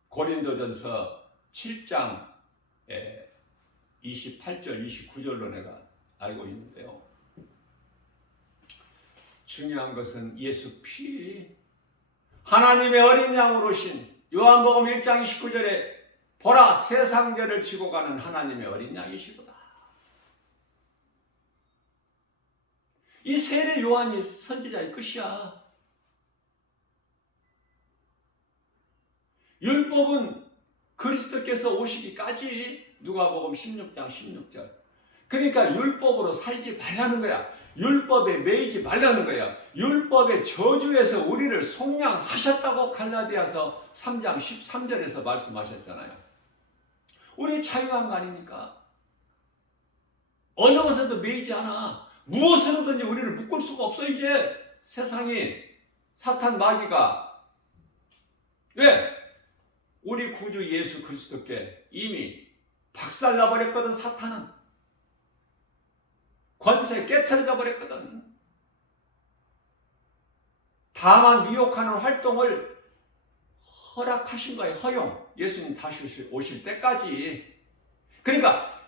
고린도전서 7장 28절 29절로 내가 알고 있는데요. 중요한 것은 예수 피 하나님의 어린 양으로 오신 요한복음 1장 29절에 보라 세상 죄를 지고 가는 하나님의 어린 양이시구나. 이 세례 요한이 선지자의 끝이야. 율법은 그리스도께서 오시기까지 누가복음 16장 16절. 그러니까 율법으로 살지 말라는 거야. 율법에 매이지 말라는 거야. 율법의 저주에서 우리를 속량하셨다고 갈라디아서 3장 13절에서 말씀하셨잖아요. 우리 자유한 거 아닙니까? 어느 것에도 매이지 않아. 무엇으로든지 우리를 묶을 수가 없어. 이제 세상이 사탄 마귀가 왜? 우리 구주 예수 그리스도께 이미 박살나버렸거든. 사탄은 권세 깨트려져 버렸거든. 다만 미혹하는 활동을 허락하신 거예요. 허용. 예수님 다시 오실 때까지. 그러니까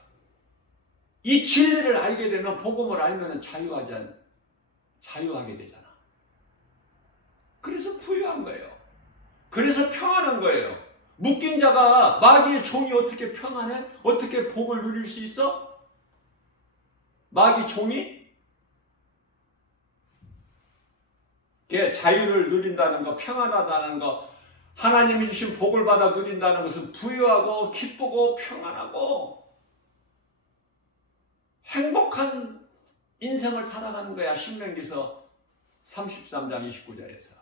이 진리를 알게 되면 복음을 알면 자유하게 되잖아. 그래서 부유한 거예요. 그래서 평안한 거예요. 묶인 자가 마귀의 종이 어떻게 평안해? 어떻게 복을 누릴 수 있어? 마귀 종이? 자유를 누린다는 거, 평안하다는 거, 하나님이 주신 복을 받아 누린다는 것은 부유하고 기쁘고 평안하고 행복한 인생을 살아가는 거야. 신명기서 33장 29절에서.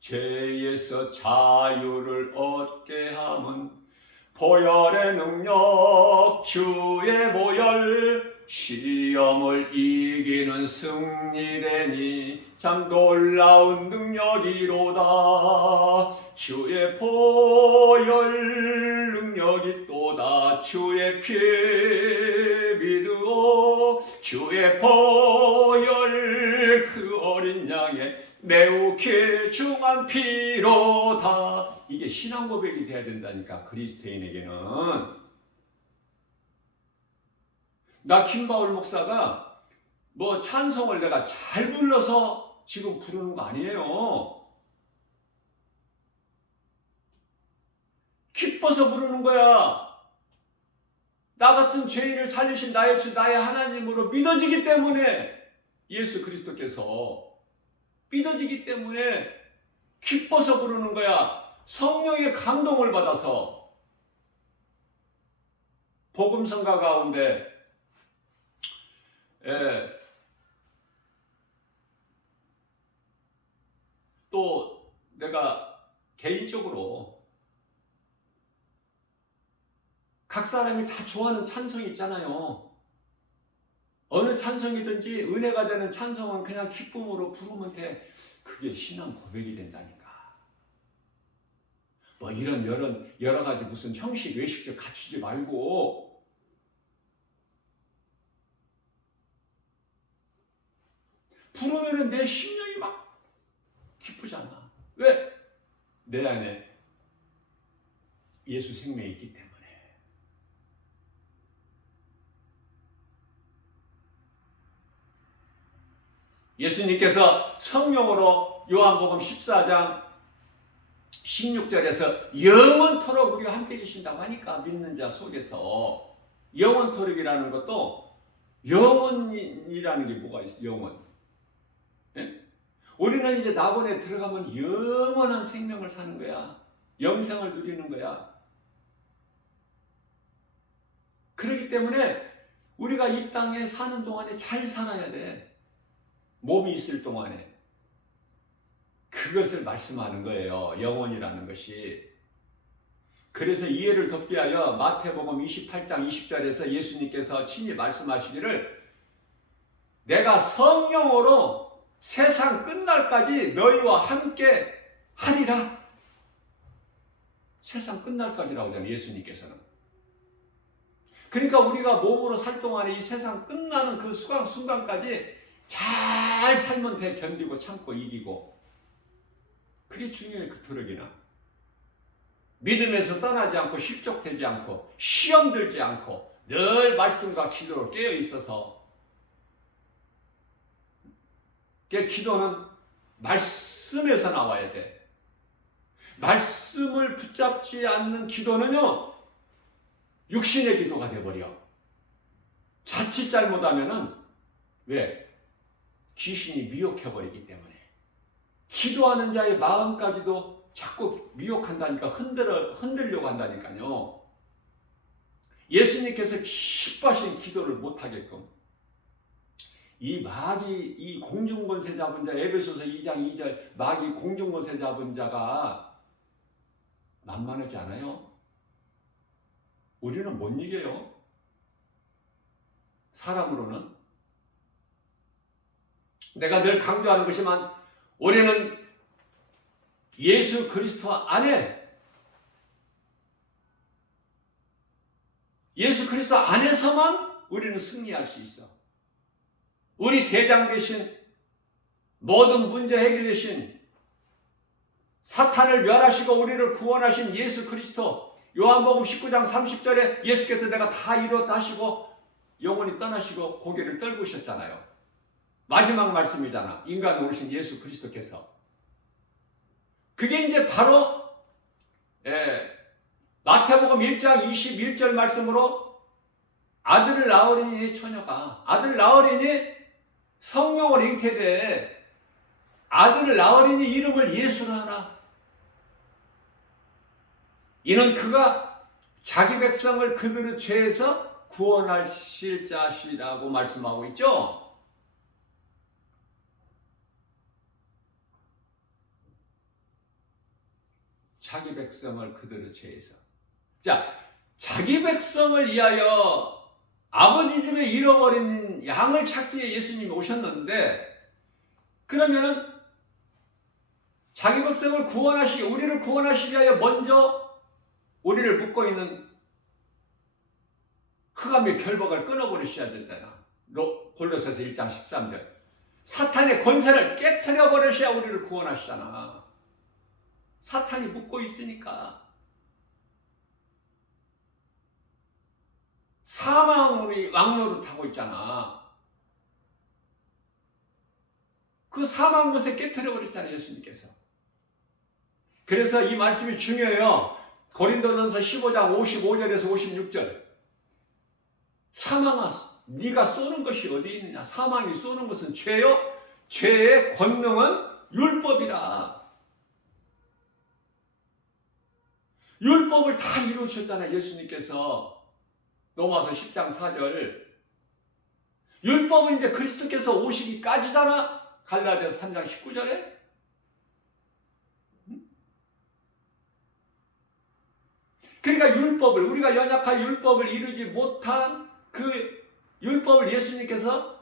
죄에서 자유를 얻게 함은 보혈의 능력, 주의 보혈, 시험을 이기는 승리되니 참 놀라운 능력이로다. 주의 보혈 능력이 또다. 주의 피 믿으오. 주의 보혈 그 어린 양의 매우 귀중한 피로다. 이게 신앙 고백이 돼야 된다니까, 그리스도인에게는. 나 김바울 목사가 뭐 찬송을 내가 잘 불러서 지금 부르는 거 아니에요. 기뻐서 부르는 거야. 나 같은 죄인을 살리신 나의 주 나의 하나님으로 믿어지기 때문에, 예수 그리스도께서 믿어지기 때문에 기뻐서 부르는 거야. 성령의 감동을 받아서. 복음성가 가운데 또 내가 개인적으로 각 사람이 다 좋아하는 찬송이 있잖아요. 어느 찬송이든지 은혜가 되는 찬송은 그냥 기쁨으로 부르면 돼. 그게 신앙 고백이 된다니까. 뭐 이런 여러 가지 무슨 형식 외식을 갖추지 말고 부르면은 내 심령이 막 기쁘잖아. 왜? 내 안에 예수 생명이 있기 때문에. 예수님께서 성령으로 요한복음 14장 16절에서 영원토록 우리와 함께 계신다고 하니까, 믿는 자 속에서 영원토록이라는 것도, 영원이라는 게 뭐가 있어? 영원. 예? 우리는 이제 낙원에 들어가면 영원한 생명을 사는 거야. 영생을 누리는 거야. 그렇기 때문에 우리가 이 땅에 사는 동안에 잘 살아야 돼. 몸이 있을 동안에. 그것을 말씀하는 거예요. 영혼이라는 것이. 그래서 이해를 돕기 위하여 마태복음 28장 20절에서 예수님께서 친히 말씀하시기를, 내가 성령으로 세상 끝날까지 너희와 함께 하리라. 세상 끝날까지라고 하잖아요, 예수님께서는. 그러니까 우리가 몸으로 살 동안에 이 세상 끝나는 그 순간까지 잘 살면 돼. 견디고 참고 이기고. 그게 중요해. 그토록이나 믿음에서 떠나지 않고 실족되지 않고 시험 들지 않고 늘 말씀과 기도로 깨어 있어서. 기도는 말씀에서 나와야 돼. 말씀을 붙잡지 않는 기도는요, 육신의 기도가 돼버려. 자칫 잘못하면은, 왜? 귀신이 미혹해버리기 때문에. 기도하는 자의 마음까지도 자꾸 미혹한다니까, 흔들려고 한다니까요. 예수님께서 기뻐하신 기도를 못하게끔 이 마귀, 이 공중권세 잡은 자, 에베소서 2장 2절 마귀 공중권세 잡은 자가 만만하지 않아요. 우리는 못 이겨요. 사람으로는. 내가 늘 강조하는 것이지만, 우리는 예수 그리스도 안에, 예수 그리스도 안에서만 우리는 승리할 수 있어. 우리 대장 되신, 모든 문제 해결되신, 사탄을 멸하시고 우리를 구원하신 예수 그리스도, 요한복음 19장 30절에 예수께서 내가 다 이뤘다 하시고 영원히 떠나시고 고개를 떨구셨잖아요. 마지막 말씀이잖아. 인간으로 오신 예수 그리스도께서. 그게 이제 바로 마태복음 1장 21절 말씀으로 아들을 낳으리니 처녀가 아들 낳으리니 성령을 잉태되 아들을 낳으리니 이름을 예수라 하라. 이는 그가 자기 백성을 그들의 죄에서 구원하실 자시라고 말씀하고 있죠. 자기 백성을 그들의 죄에서. 자, 자기 백성을 위하여 아버지 집에 잃어버린 양을 찾기 위해 예수님이 오셨는데, 그러면은 자기 백성을 우리를 구원하시기 위하여 먼저 우리를 묶고 있는 흑암의 결박을 끊어버리셔야 된다. 골로새서 1장 13절. 사탄의 권세를 깨트려 버리셔야 우리를 구원하시잖아. 사탄이 묶고 있으니까. 사망의 왕노릇하고 있잖아. 그 사망 것에 깨트려 버렸잖아요, 예수님께서. 그래서 이 말씀이 중요해요. 고린도전서 15장 55절에서 56절. 사망아, 네가 쏘는 것이 어디 있느냐? 사망이 쏘는 것은 죄요. 죄의 권능은 율법이라. 율법을 다 이루셨잖아요, 예수님께서. 로마서 10장 4절. 율법은 이제 그리스도께서 오시기까지잖아. 갈라디아서 3장 19절에. 그러니까 우리가 연약한 율법을 이루지 못한 그 율법을 예수님께서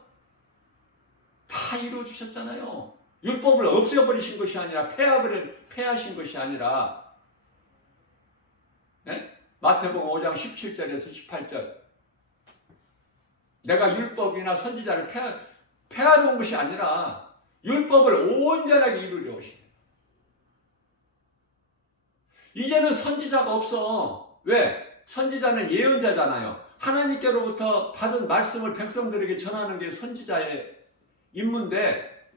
다 이루어주셨잖아요. 율법을 없애버리신 것이 아니라 폐하신 것이 아니라, 네? 마태복음 5장 17절에서 18절. 내가 율법이나 선지자를 폐하는 것이 아니라 율법을 온전하게 이루려 오시네. 이제는 선지자가 없어. 왜? 선지자는 예언자잖아요. 하나님께로부터 받은 말씀을 백성들에게 전하는 게 선지자의 임무인데,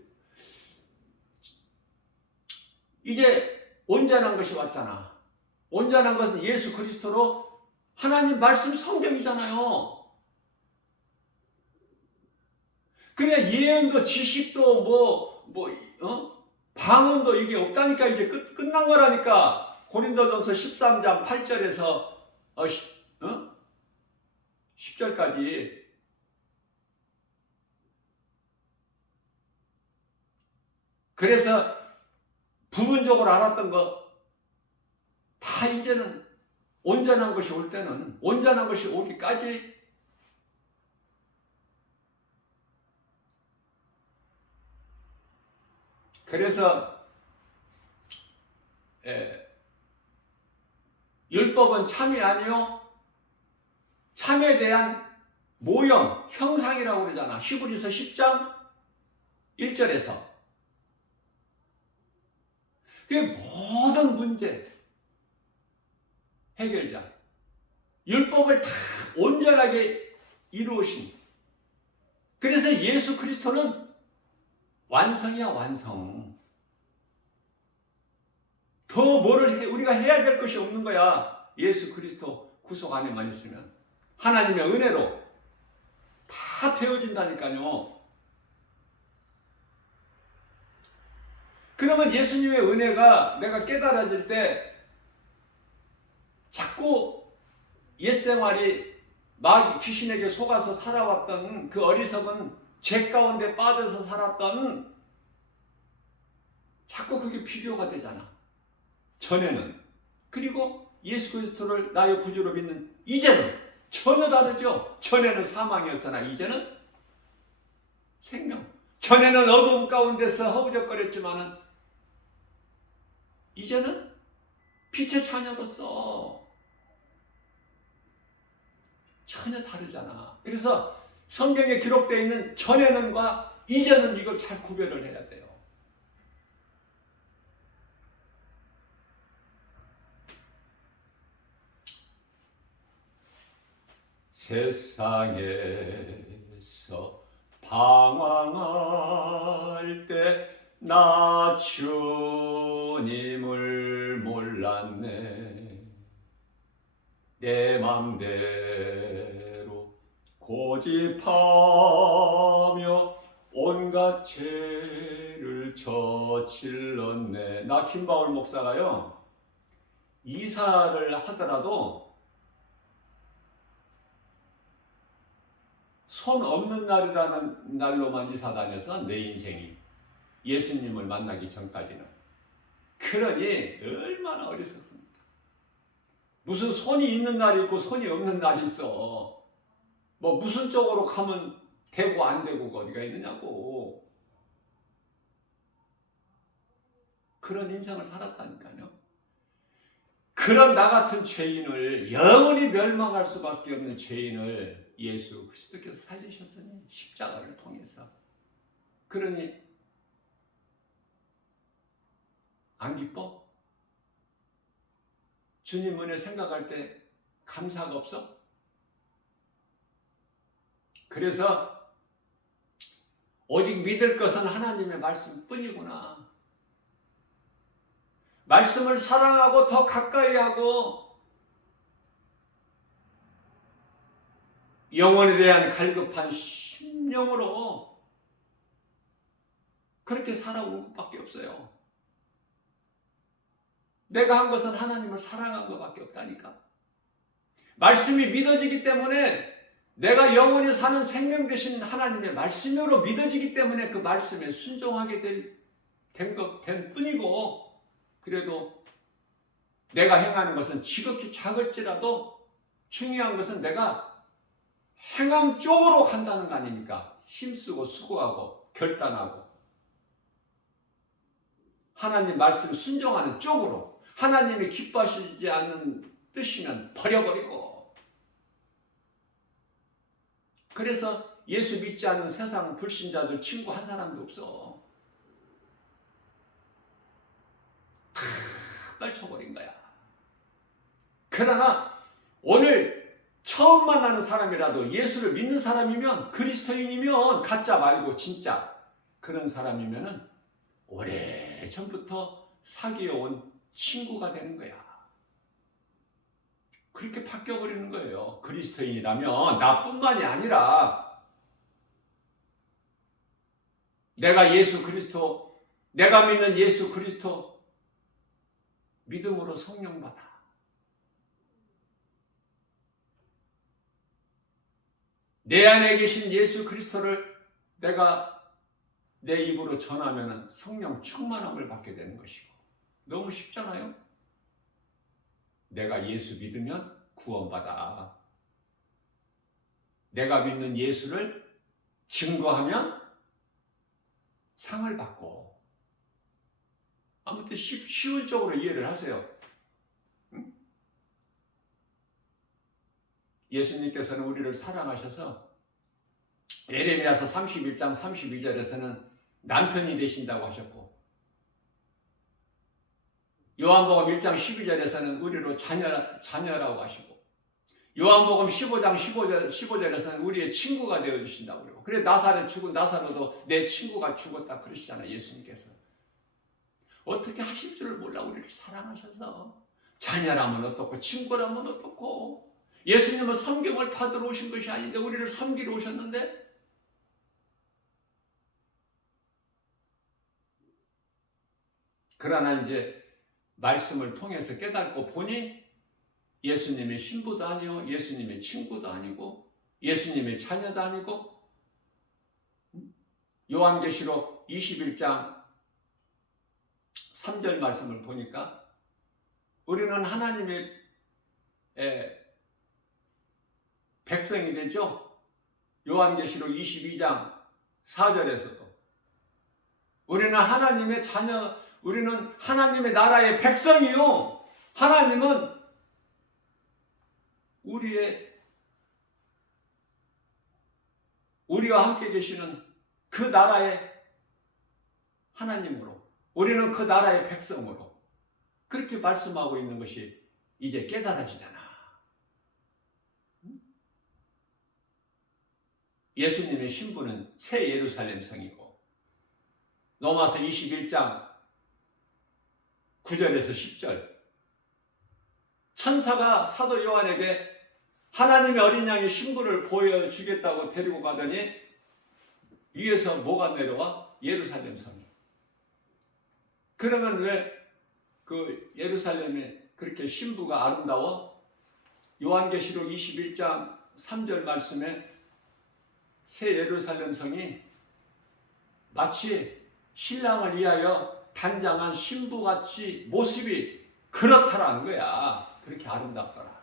이제 온전한 것이 왔잖아. 온전한 것은 예수 그리스도로 하나님 말씀 성경이잖아요. 그냥 예언도 지식도 방언도 이게 없다니까. 이제 끝난 거라니까. 고린도전서 13장 8절에서 10절까지. 그래서 부분적으로 알았던 거 다 이제는 온전한 것이 올 때는, 온전한 것이 오기까지 그래서 율법은 참이 아니요 참에 대한 모형, 형상이라고 그러잖아. 히브리서 10장 1절에서. 그 모든 문제 해결자. 율법을 다 온전하게 이루으신. 그래서 예수 그리스도는 완성이야, 완성. 더 우리가 해야 될 것이 없는 거야. 예수 그리스도 구속 안에만 있으면. 하나님의 은혜로 다 되어진다니까요. 그러면 예수님의 은혜가 내가 깨달아질 때 자꾸 옛 생활이 마귀 귀신에게 속아서 살아왔던 그 어리석은 죄 가운데 빠져서 살았던, 자꾸 그게 비교가 되잖아. 전에는. 그리고 예수 그리스도를 나의 구주로 믿는 이제는 전혀 다르죠. 전에는 사망이었으나 이제는 생명. 전에는 어두움 가운데서 허우적거렸지만은 이제는 빛의 자녀로서. 전혀 다르잖아. 그래서 성경에 기록되어 있는 전에는과 이제는 이걸 잘 구별을 해야 돼요. 세상에서 방황할 때 나 주님을 몰랐네. 내 맘대로 고집하며 온갖 죄를 저질렀네. 나 김바울 목사가요, 이사를 하더라도 손 없는 날이라는 날로만 이사 다녀서 내 인생이 예수님을 만나기 전까지는. 그러니 얼마나 어리석습니까? 무슨 손이 있는 날이 있고 손이 없는 날이 있어. 뭐 무슨 쪽으로 가면 되고 안 되고가 어디가 있느냐고. 그런 인생을 살았다니까요. 그런 나 같은 죄인을, 영원히 멸망할 수밖에 없는 죄인을 예수 그리스도께서 살리셨으니, 십자가를 통해서. 그러니 안 기뻐? 주님 은혜 생각할 때 감사가 없어? 그래서 오직 믿을 것은 하나님의 말씀뿐이구나. 말씀을 사랑하고 더 가까이 하고 영혼에 대한 갈급한 심령으로 그렇게 살아온 것밖에 없어요. 내가 한 것은 하나님을 사랑한 것밖에 없다니까. 말씀이 믿어지기 때문에, 내가 영원히 사는 생명 되신 하나님의 말씀으로 믿어지기 때문에 그 말씀에 순종하게 된 뿐이고, 그래도 내가 행하는 것은 지극히 작을지라도 중요한 것은 내가 행함 쪽으로 간다는 거 아닙니까? 힘쓰고 수고하고 결단하고 하나님 말씀 순종하는 쪽으로. 하나님이 기뻐하시지 않는 뜻이면 버려버리고. 그래서 예수 믿지 않는 세상 불신자들 친구 한 사람도 없어. 다 떨쳐버린 거야. 그러나 오늘 처음 만나는 사람이라도 예수를 믿는 사람이면, 그리스도인이면, 가짜 말고 진짜 그런 사람이면은 오래전부터 사귀어온 친구가 되는 거야. 그렇게 바뀌어버리는 거예요. 그리스도인이라면 나뿐만이 아니라 내가 믿는 예수 그리스도 믿음으로 성령 받아. 내 안에 계신 예수 그리스도를 내가 내 입으로 전하면 성령 충만함을 받게 되는 것이고. 너무 쉽잖아요. 내가 예수 믿으면 구원받아. 내가 믿는 예수를 증거하면 상을 받고. 아무튼 쉬운 쪽으로 이해를 하세요. 응? 예수님께서는 우리를 사랑하셔서 예레미야서 31장 32절에서는 남편이 되신다고 하셨고, 요한복음 1장 12절에서는 우리로 자녀라고 하시고, 요한복음 15장 15절에서는 우리의 친구가 되어주신다고 그러고, 그래 나사렛 죽은 나사로도 내 친구가 죽었다 그러시잖아요. 예수님께서. 어떻게 하실 줄을 몰라 우리를 사랑하셔서. 자녀라면 어떻고 친구라면 어떻고. 예수님은 섬김을 받으러 오신 것이 아닌데 우리를 섬기러 오셨는데, 그러나 이제 말씀을 통해서 깨닫고 보니 예수님의 신부도 아니고 예수님의 친구도 아니고 예수님의 자녀도 아니고. 요한계시록 21장 3절 말씀을 보니까 우리는 하나님의 백성이 되죠. 요한계시록 22장 4절에서도 우리는 하나님의 자녀, 우리는 하나님의 나라의 백성이요. 하나님은 우리와 함께 계시는 그 나라의 하나님으로, 우리는 그 나라의 백성으로 그렇게 말씀하고 있는 것이 이제 깨달아지잖아. 예수님의 신부는 새 예루살렘 성이고, 로마서 21장 9절에서 10절, 천사가 사도 요한에게 하나님의 어린 양의 신부를 보여주겠다고 데리고 가더니 위에서 뭐가 내려와? 예루살렘 성이. 그러면 왜 그 예루살렘에 그렇게 신부가 아름다워? 요한계시록 21장 3절 말씀에 새 예루살렘 성이 마치 신랑을 위하여 단장한 신부같이 모습이 그렇다라는 거야. 그렇게 아름답더라.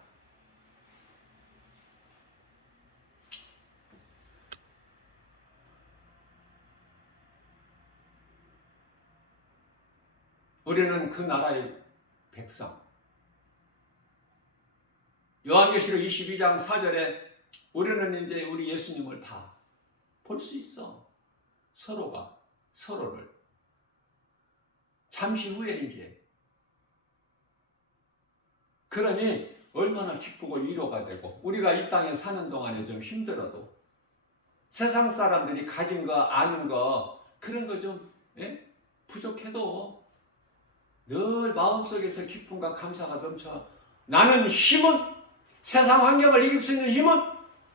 우리는 그 나라의 백성. 요한계시록 22장 4절에 우리는 이제 우리 예수님을 다 볼 수 있어. 서로가 서로를. 잠시 후에 이제. 그러니 얼마나 기쁘고 위로가 되고, 우리가 이 땅에 사는 동안에 좀 힘들어도 세상 사람들이 가진 거 아는 거 그런 거 좀 부족해도 늘 마음속에서 기쁨과 감사가 넘쳐. 나는 힘은, 세상 환경을 이길 수 있는 힘은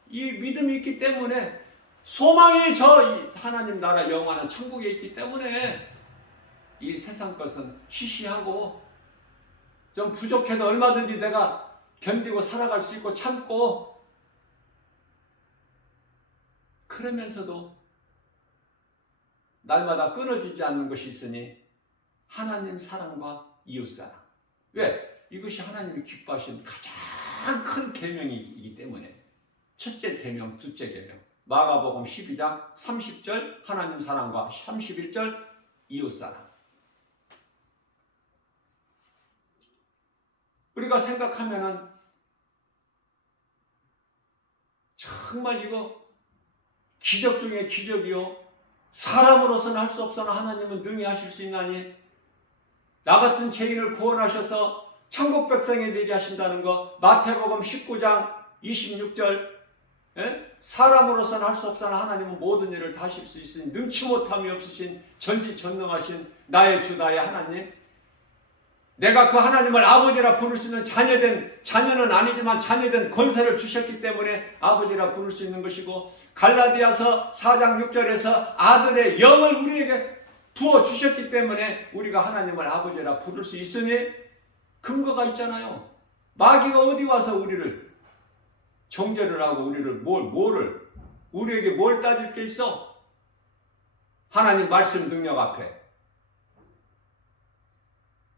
이 믿음이 있기 때문에, 소망이 저 하나님 나라 영원한 천국에 있기 때문에 이 세상 것은 시시하고 좀 부족해도 얼마든지 내가 견디고 살아갈 수 있고 참고, 그러면서도 날마다 끊어지지 않는 것이 있으니 하나님 사랑과 이웃사랑. 왜? 이것이 하나님이 기뻐하시는 가장 큰 계명이기 때문에. 첫째 계명, 둘째 계명. 마가복음 12장 30절 하나님 사랑과 31절 이웃사랑. 우리가 생각하면은 정말 이거 기적 중에 기적이요, 사람으로서는 할 수 없으나 하나님은 능히 하실 수 있나니, 나 같은 죄인을 구원하셔서 천국 백성이 되게 하신다는 거, 마태복음 19장 26절, 사람으로서는 할 수 없으나 하나님은 모든 일을 다 하실 수 있으니 능치 못함이 없으신 전지전능하신 나의 주 나의 하나님, 내가 그 하나님을 아버지라 부를 수 있는 자녀는 아니지만 자녀된 권세를 주셨기 때문에 아버지라 부를 수 있는 것이고, 갈라디아서 4장 6절에서 아들의 영을 우리에게 부어주셨기 때문에 우리가 하나님을 아버지라 부를 수 있으니 근거가 있잖아요. 마귀가 어디 와서 우리를 정죄를 하고 우리를 우리에게 뭘 따질 게 있어? 하나님 말씀 능력 앞에.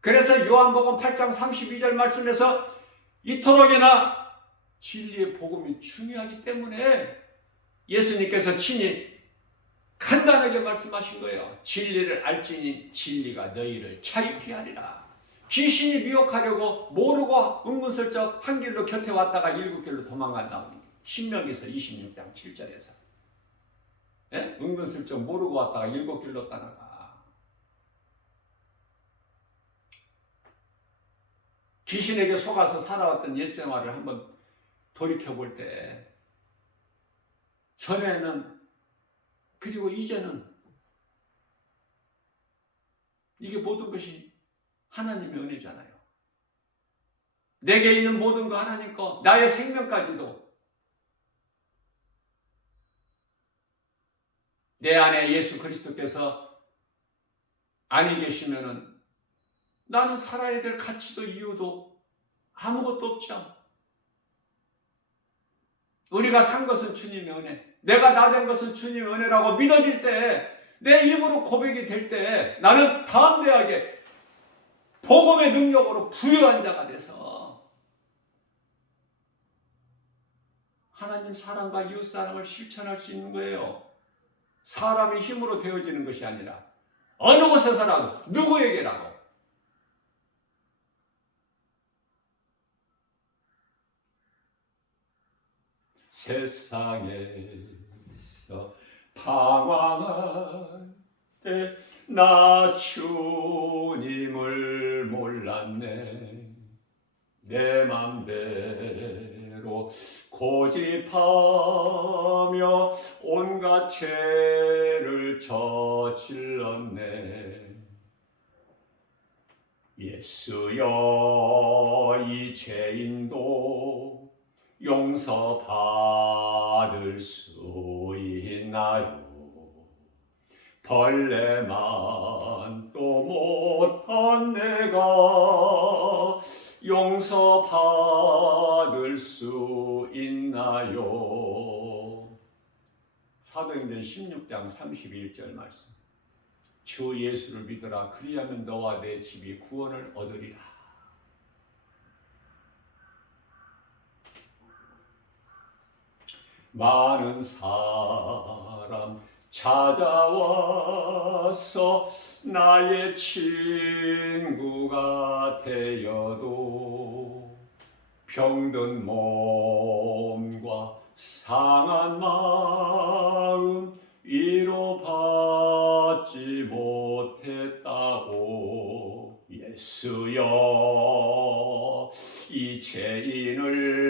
그래서 요한복음 8장 32절 말씀에서 이토록이나 진리의 복음이 중요하기 때문에 예수님께서 친히 간단하게 말씀하신 거예요. 진리를 알지니 진리가 너희를 자유케 하리라. 귀신이 미혹하려고 모르고 은근슬쩍 한 길로 곁에 왔다가 일곱 길로 도망간다고. 신명기서 26장 7절에서. 은근슬쩍 모르고 왔다가 일곱 길로 떠나가. 귀신에게 속아서 살아왔던 옛 생활을 한번 돌이켜볼 때, 전에는 그리고 이제는 이게 모든 것이 하나님의 은혜잖아요. 내게 있는 모든 거 하나님 거, 나의 생명까지도 내 안에 예수 그리스도께서 아니 계시면은 나는 살아야 될 가치도 이유도 아무것도 없죠. 우리가 산 것은 주님의 은혜, 내가 나 된 것은 주님의 은혜라고 믿어질 때, 내 입으로 고백이 될 때 나는 담대하게 복음의 능력으로 부유한 자가 돼서 하나님 사랑과 이웃 사랑을 실천할 수 있는 거예요. 사람의 힘으로 되어지는 것이 아니라 어느 곳에서라도 누구에게라도. 세상에서 방황할 때 나 주님을 몰랐네. 내 맘대로 고집하며 내가 죄를 저질렀네. 예수여, 이 죄인도 용서받을 수 있나요? 벌레만 또 못한 내가 용서받을 수 있나요? 사도행전 16장 31절 말씀. 주 예수를 믿어라. 그리하면 너와 내 집이 구원을 얻으리라. 많은 사람 찾아와서 나의 친구가 되어도 병든 몸과 상한 마음 위로받지 못했다고. 예수여, 이 죄인을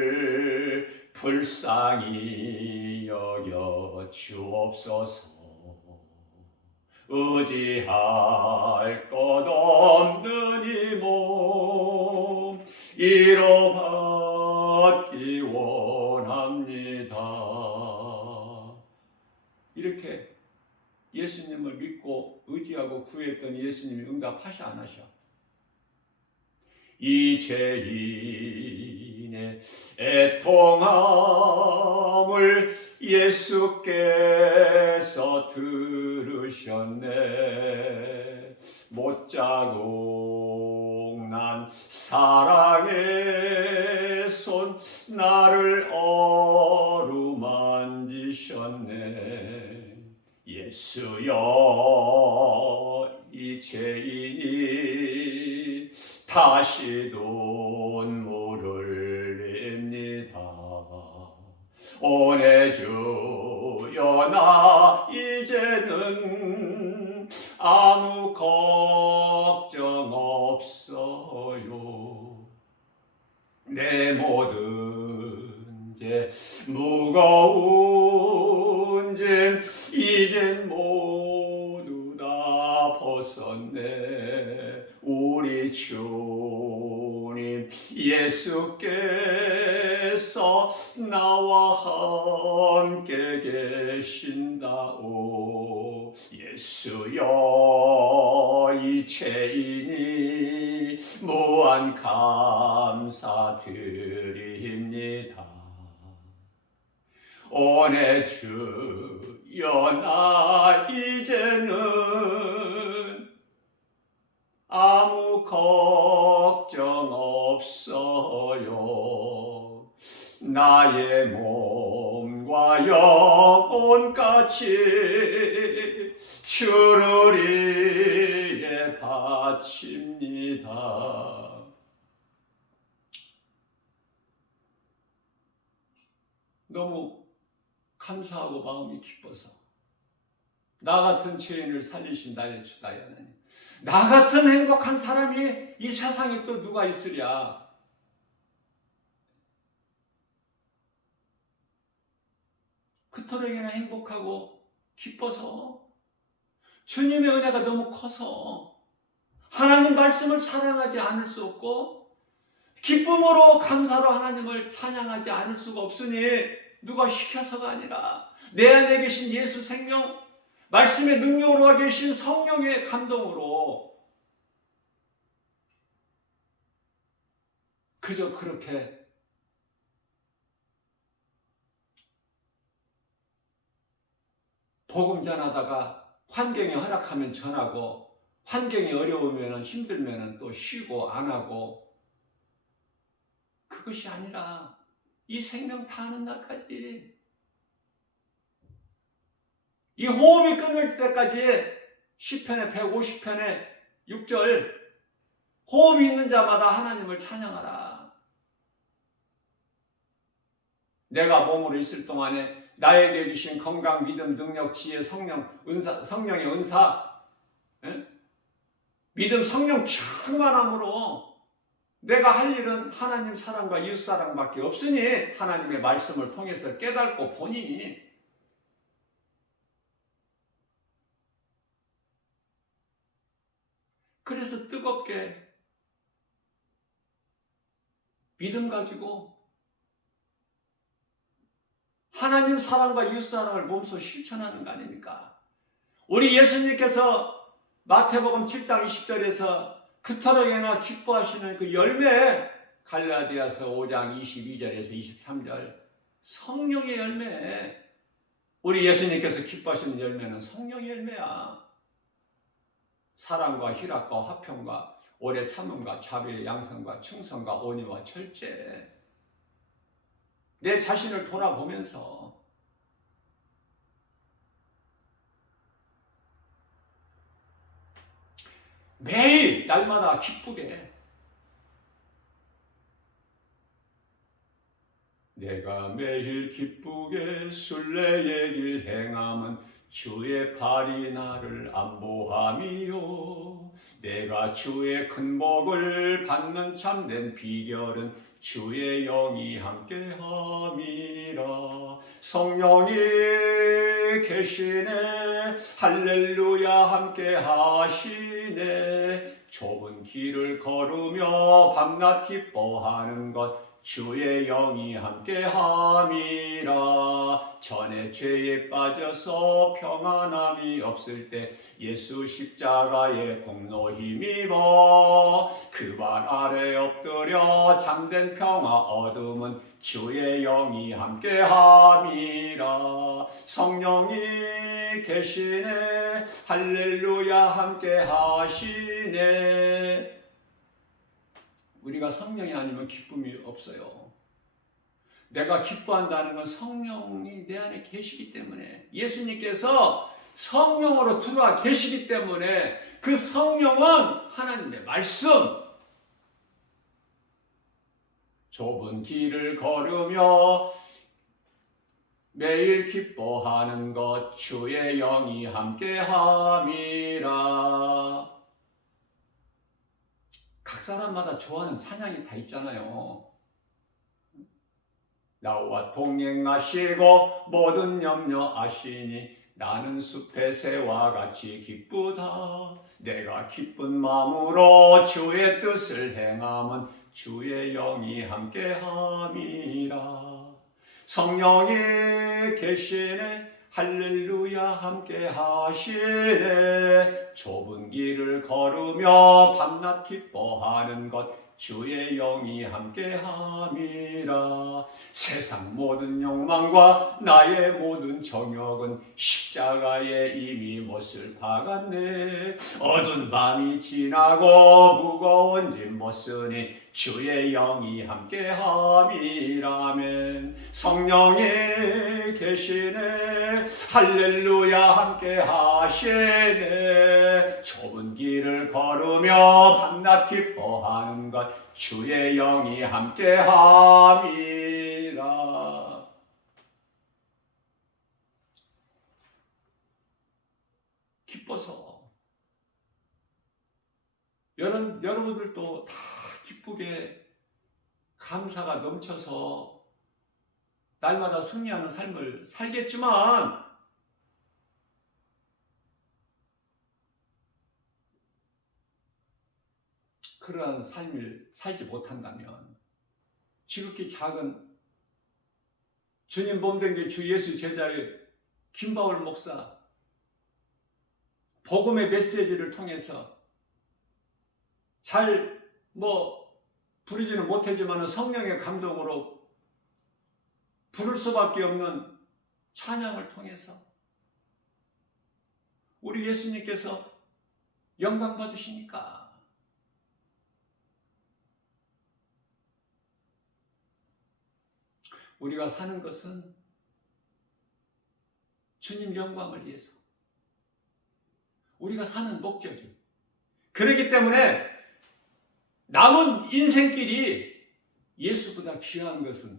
불쌍히 여겨 주옵소서. 의지할 것 없는 이 몸 위로받기 원합니다. 이렇게 예수님을 믿고 의지하고 구했던 예수님이 응답하시 안 하셔? 이 죄인의 애통함을 예수께서 들으셨네. 못자국 난 사랑의 손 나를 어루만지셨네. 예수여, 이 죄인이 다시 눈물을 흘립니다. 오내 주여, 나 이제는 아무 걱정 없어요. 내 모든 죄 무거운 짐 이젠 모두 다 벗었네. 우리 주님 예수께서 나와 함께 계신다오. 예수여, 이 죄인이 무한 감사드립니다. 오내 주여, 나 이제는 아무 걱정 없어요. 나의 몸과 영혼까지 주를 위해 바칩니다. 너무 감사하고 마음이 기뻐서 나 같은 죄인을 살리신 나의 주다야 하나님. 나 같은 행복한 사람이 이 세상에 또 누가 있으랴. 그토록이나 행복하고 기뻐서 주님의 은혜가 너무 커서 하나님 말씀을 사랑하지 않을 수 없고 기쁨으로 감사로 하나님을 찬양하지 않을 수가 없으니 누가 시켜서가 아니라 내 안에 계신 예수 생명 말씀의 능력으로 계신 성령의 감동으로 그저 그렇게 복음 전하다가 환경이 허락하면 전하고 환경이 어려우면 힘들면 또 쉬고 안 하고 그것이 아니라 이 생명 다하는 날까지 이 호흡이 끊을 때까지 시편의 150편의 6절 호흡이 있는 자마다 하나님을 찬양하라. 내가 몸으로 있을 동안에 나에게 주신 건강, 믿음, 능력, 지혜, 성령의 은사, 믿음, 성령 충만함으로 내가 할 일은 하나님 사랑과 이웃 사랑밖에 없으니 하나님의 말씀을 통해서 깨닫고 보니 그래서 뜨겁게 믿음 가지고 하나님 사랑과 이웃 사랑을 몸소 실천하는 거 아닙니까? 우리 예수님께서 마태복음 7장 20절에서 그토록이나 기뻐하시는 그 열매, 갈라디아서 5장 22절에서 23절 성령의 열매, 우리 예수님께서 기뻐하시는 열매는 성령의 열매야. 사랑과 희락과 화평과 오래 참음과 자비의 양성과 충성과 온유와 절제. 내 자신을 돌아보면서 매일 날마다 기쁘게 내가 매일 기쁘게 순례의 길 행함은 주의 팔이 나를 안보함이요 내가 주의 큰 복을 받는 참된 비결은 주의 영이 함께함이라. 성령이 계시네 할렐루야 함께하시네. 좁은 길을 걸으며 밤낮 기뻐하는 것 주의 영이 함께함이라. 전에 죄에 빠져서 평안함이 없을 때 예수 십자가의 공로 힘입어 그 발 아래 엎드려 잠든 평화 얻음은 주의 영이 함께함이라. 성령이 계시네 할렐루야 함께하시네. 우리가 성령이 아니면 기쁨이 없어요. 내가 기뻐한다는 건 성령이 내 안에 계시기 때문에, 예수님께서 성령으로 들어와 계시기 때문에, 그 성령은 하나님의 말씀. 좁은 길을 걸으며 매일 기뻐하는 것 주의 영이 함께함이라. 각 사람마다 좋아하는 찬양이 다 있잖아요. 나와 동행하시고 모든 염려 아시니 나는 숲의 새와 같이 기쁘다. 내가 기쁜 마음으로 주의 뜻을 행함은 주의 영이 함께함이라. 성령이 계시네 할렐루야 함께하시네. 좁은 길을 걸으며 밤낮 기뻐하는 것 주의 영이 함께함이라. 세상 모든 욕망과 나의 모든 정욕은 십자가에 이미 못을 박았네. 어두운 밤이 지나고 무거운 짐 못 쓰니 주의 영이 함께함이라면. 성령이 계시네 할렐루야 함께하시네. 좁은 길을 걸으며 밤낮 기뻐하는 것 주의 영이 함께함이라. 기뻐서 여러분들도 다 기쁘게 감사가 넘쳐서 날마다 승리하는 삶을 살겠지만, 그러한 삶을 살지 못한다면 지극히 작은 주님 몸된 게 주 예수 제자의 김바울 목사, 복음의 메시지를 통해서 잘 부르지는 못하지만 성령의 감동으로 부를 수밖에 없는 찬양을 통해서 우리 예수님께서 영광 받으시니까. 우리가 사는 것은 주님 영광을 위해서, 우리가 사는 목적이. 그렇기 때문에 남은 인생길이 예수보다 귀한 것은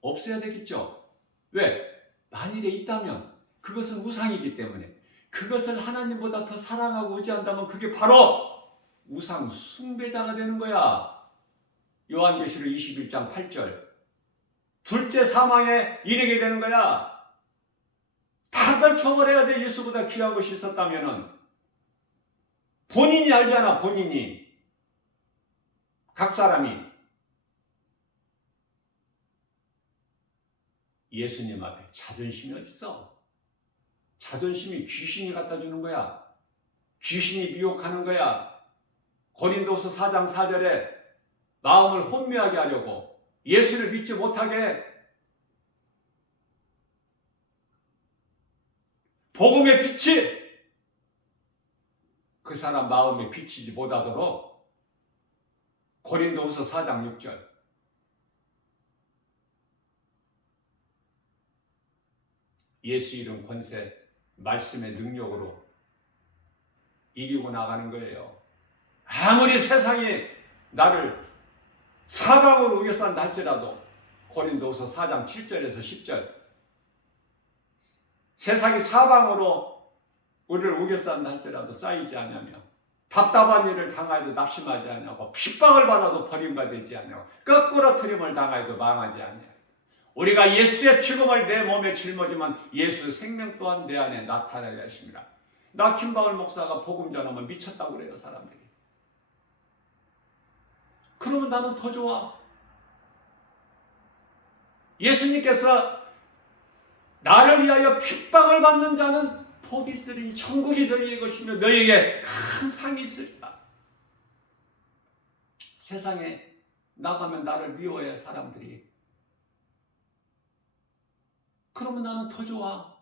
없어야 되겠죠. 왜? 만일에 있다면 그것은 우상이기 때문에, 그것을 하나님보다 더 사랑하고 의지한다면 그게 바로 우상 숭배자가 되는 거야. 요한계시록 21장 8절. 둘째 사망에 이르게 되는 거야. 다 떨쳐버려야 돼. 예수보다 귀한 것이 있었다면은. 본인이 알잖아, 본인이. 각 사람이. 예수님 앞에 자존심이 어딨어? 자존심이 귀신이 갖다 주는 거야. 귀신이 미혹하는 거야. 고린도서 4장 4절에 마음을 혼미하게 하려고, 예수를 믿지 못하게, 복음의 빛이 그 사람 마음에 비치지 못하도록, 고린도후서 4장 6절. 예수 이름 권세, 말씀의 능력으로 이기고 나가는 거예요. 아무리 세상이 나를 사방으로 우겨싼다 할지라도, 고린도후서 4장 7절에서 10절, 세상이 사방으로 우리를 우겨싼다 할지라도 쌓이지 않으며, 답답한 일을 당하여도 낙심하지 않냐고, 핍박을 받아도 버림받지 않냐고, 거꾸로 트림을 당하여도 망하지 않냐고. 우리가 예수의 죽음을 내 몸에 짊어지면 예수의 생명 또한 내 안에 나타나야 하십니다. 나 김바울 목사가 복음 전하면 미쳤다고 그래요, 사람들이. 그러면 나는 더 좋아. 예수님께서 나를 위하여 핍박을 받는 자는 복이 있으리니 천국이 너희의 것이며 너희에게 큰 상이 있으리라. 세상에 나가면 나를 미워해, 사람들이. 그러면 나는 더 좋아.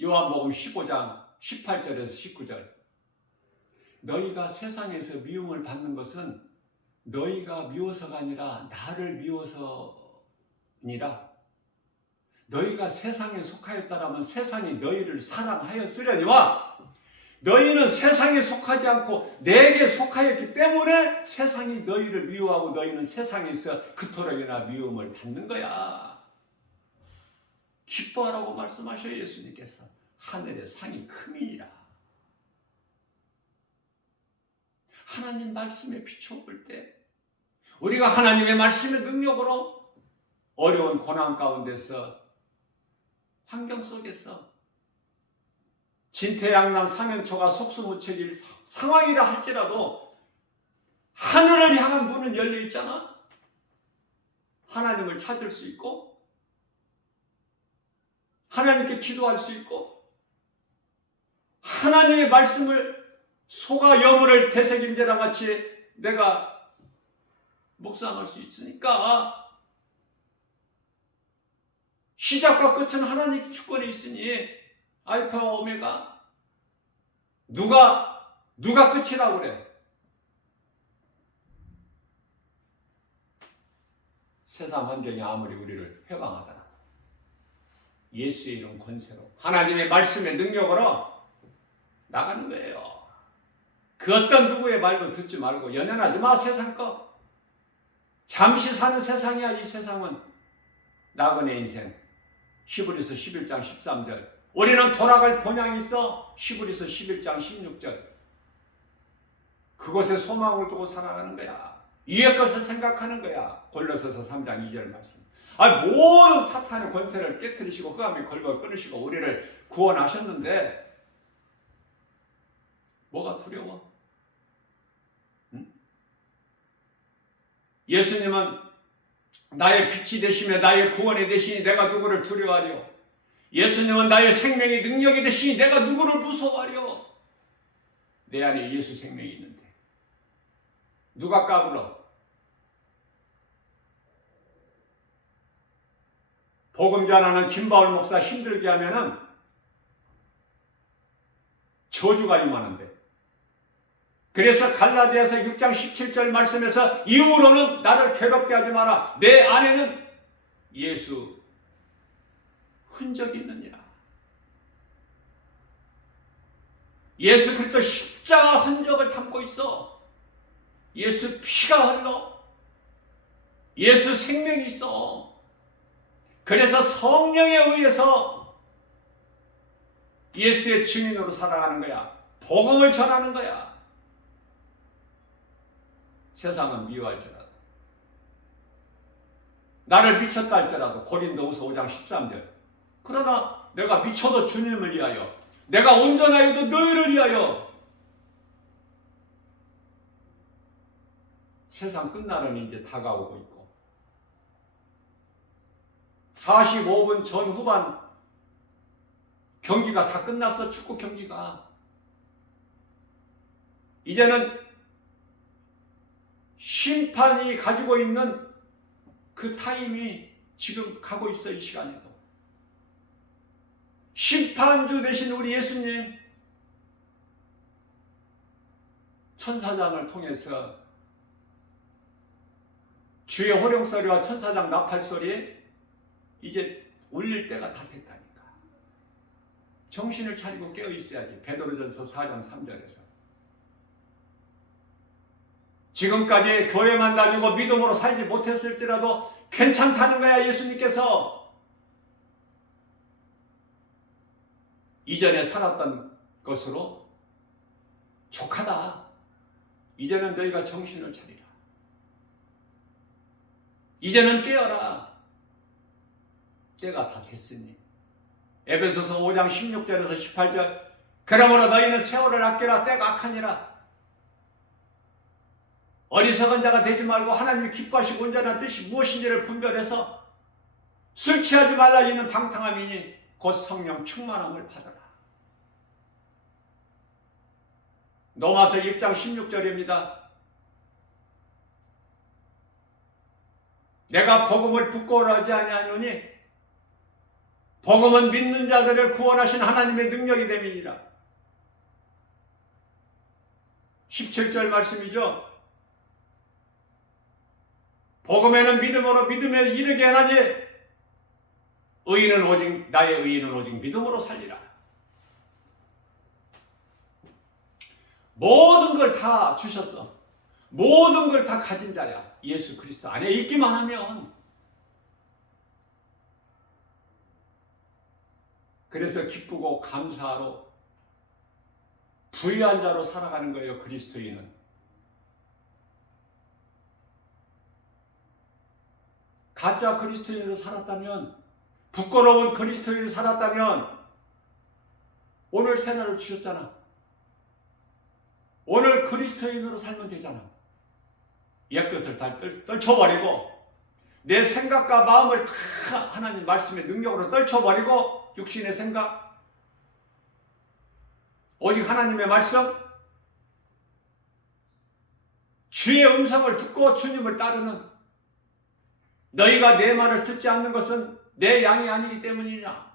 요한복음 15장 18절에서 19절. 너희가 세상에서 미움을 받는 것은 너희가 미워서가 아니라 나를 미워서니라. 너희가 세상에 속하였다라면 세상이 너희를 사랑하였으려니와, 너희는 세상에 속하지 않고 내게 속하였기 때문에 세상이 너희를 미워하고 너희는 세상에서 그토록이나 미움을 받는 거야. 기뻐하라고 말씀하셔요, 예수님께서. 하늘의 상이 큼이니라. 하나님 말씀에 비춰볼 때, 우리가 하나님의 말씀의 능력으로 어려운 고난 가운데서, 환경 속에서, 진퇴양난 사면초가 속수무책일 상황이라 할지라도 하늘을 향한 문은 열려 있잖아. 하나님을 찾을 수 있고, 하나님께 기도할 수 있고, 하나님의 말씀을 소가 여물을 되새김질랑 같이 내가 묵상할 수 있으니까, 시작과 끝은 하나님 주권에 있으니 알파와 오메가, 누가 끝이라고 그래? 세상 환경이 아무리 우리를 회방하더라도 예수의 이름 권세로, 하나님의 말씀의 능력으로 나가는 거예요. 그 어떤 누구의 말도 듣지 말고 연연하지 마. 세상 거 잠시 사는 세상이야. 이 세상은 나그네 인생. 히브리서 11장 13절. 우리는 돌아갈 본향이 있어. 히브리서 11장 16절. 그곳에 소망을 두고 살아가는 거야. 위의 것을 생각하는 거야. 골로새서 3장 2절 말씀. 모든 사탄의 권세를 깨뜨리시고 흑암의 걸걸 끊으시고 우리를 구원하셨는데 뭐가 두려워? 응? 예수님은 나의 빛이 되시며 나의 구원이 되시니 내가 누구를 두려워하려? 예수님은 나의 생명의 능력이 되시니 내가 누구를 무서워하려? 내 안에 예수 생명이 있는데 누가 까불어? 복음 전하는 김바울 목사 힘들게 하면은 저주가 임하는데, 그래서 갈라디아서 6장 17절 말씀에서 이후로는 나를 괴롭게 하지 마라. 내 안에는 예수 흔적이 있느니라. 예수 그리스도 십자가 흔적을 담고 있어. 예수 피가 흘러. 예수 생명이 있어. 그래서 성령에 의해서 예수의 증인으로 살아가는 거야. 복음을 전하는 거야. 세상은 미워할지라도, 나를 미쳤다 할지라도, 고린도후서 5장 13절. 그러나 내가 미쳐도 주님을 위하여 내가 온전하여도 너희를 위하여. 세상 끝나는 이제 다가오고 있고 45분 전후반 경기가 다 끝났어. 축구 경기가. 이제는 심판이 가지고 있는 그 타임이 지금 가고 있어. 이 시간에도 심판주 되신 우리 예수님 천사장을 통해서 주의 호령소리와 천사장 나팔소리에 이제 울릴 때가 다 됐다니까. 정신을 차리고 깨어 있어야지. 베드로전서 4장 3절에서 지금까지 교회만 다니고 믿음으로 살지 못했을지라도 괜찮다는 거야. 예수님께서 이전에 살았던 것으로 족하다. 이제는 너희가 정신을 차리라. 이제는 깨어라. 때가 다 됐으니. 에베소서 5장 16절에서 18절 그러므로 너희는 세월을 아끼라. 때가 악하니라. 어리석은 자가 되지 말고 하나님이 기뻐하시고 온전한 뜻이 무엇인지를 분별해서 술 취하지 말라. 이는 방탕함이니 곧 성령 충만함을 받아라. 로마서 1장 16절입니다. 내가 복음을 부끄러워하지 아니하노니 복음은 믿는 자들을 구원하신 하나님의 능력이 됨이니라. 17절 말씀이죠. 복음에는 믿음으로 믿음에 이르게 하나니 의인은 오직 나의 의인은 오직 믿음으로 살리라. 모든 걸 다 주셨어. 모든 걸 다 가진 자야. 예수 그리스도 안에 있기만 하면. 그래서 기쁘고 감사로 부유한 자로 살아가는 거예요. 그리스도인은. 가짜 그리스도인으로 살았다면, 부끄러운 그리스도인으로 살았다면 오늘 새날을 주셨잖아. 오늘 그리스도인으로 살면 되잖아. 옛것을 다 떨쳐버리고 내 생각과 마음을 다 하나님 말씀의 능력으로 떨쳐버리고 육신의 생각, 오직 하나님의 말씀, 주의 음성을 듣고 주님을 따르는, 너희가 내 말을 듣지 않는 것은 내 양이 아니기 때문이냐.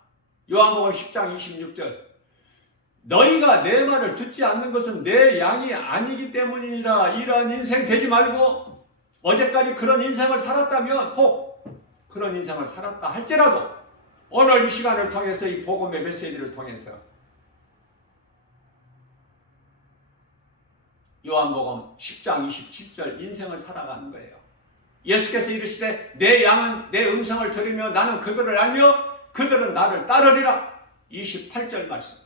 요한복음 10장 26절 너희가 내 말을 듣지 않는 것은 내 양이 아니기 때문이니라. 이러한 인생 되지 말고 어제까지 그런 인생을 살았다면, 혹 그런 인생을 살았다 할지라도 오늘 이 시간을 통해서 이 복음의 메시지를 통해서 요한복음 10장 27절 인생을 살아가는 거예요. 예수께서 이르시되 내 양은 내 음성을 들으며 나는 그들을 알며 그들은 나를 따르리라. 28절 말씀.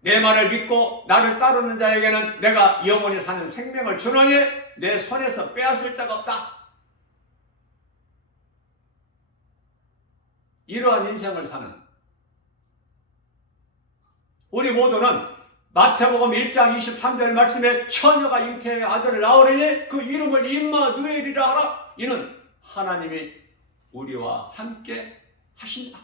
내 말을 믿고 나를 따르는 자에게는 내가 영원히 사는 생명을 주노니 내 손에서 빼앗을 자가 없다. 이러한 인생을 사는 우리 모두는 마태복음 1장 23절 말씀에 처녀가 잉태의 아들을 낳으리니 그 이름을 임마누엘이라 하라. 이는 하나님이 우리와 함께 하신다.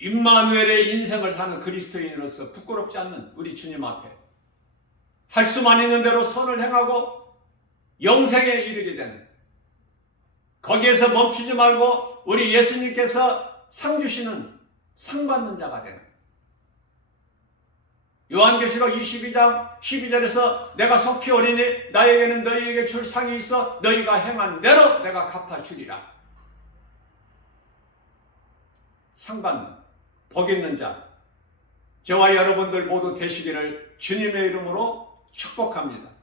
임마누엘의 인생을 사는 그리스도인으로서 부끄럽지 않는 우리 주님 앞에 할 수만 있는 대로 선을 행하고 영생에 이르게 되는, 거기에서 멈추지 말고 우리 예수님께서 상 주시는 상 받는 자가 되는, 요한계시록 22장 12절에서 내가 속히 오리니 나에게는 너희에게 줄 상이 있어 너희가 행한 대로 내가 갚아주리라. 상 받는, 복 있는 자, 저와 여러분들 모두 되시기를 주님의 이름으로 축복합니다.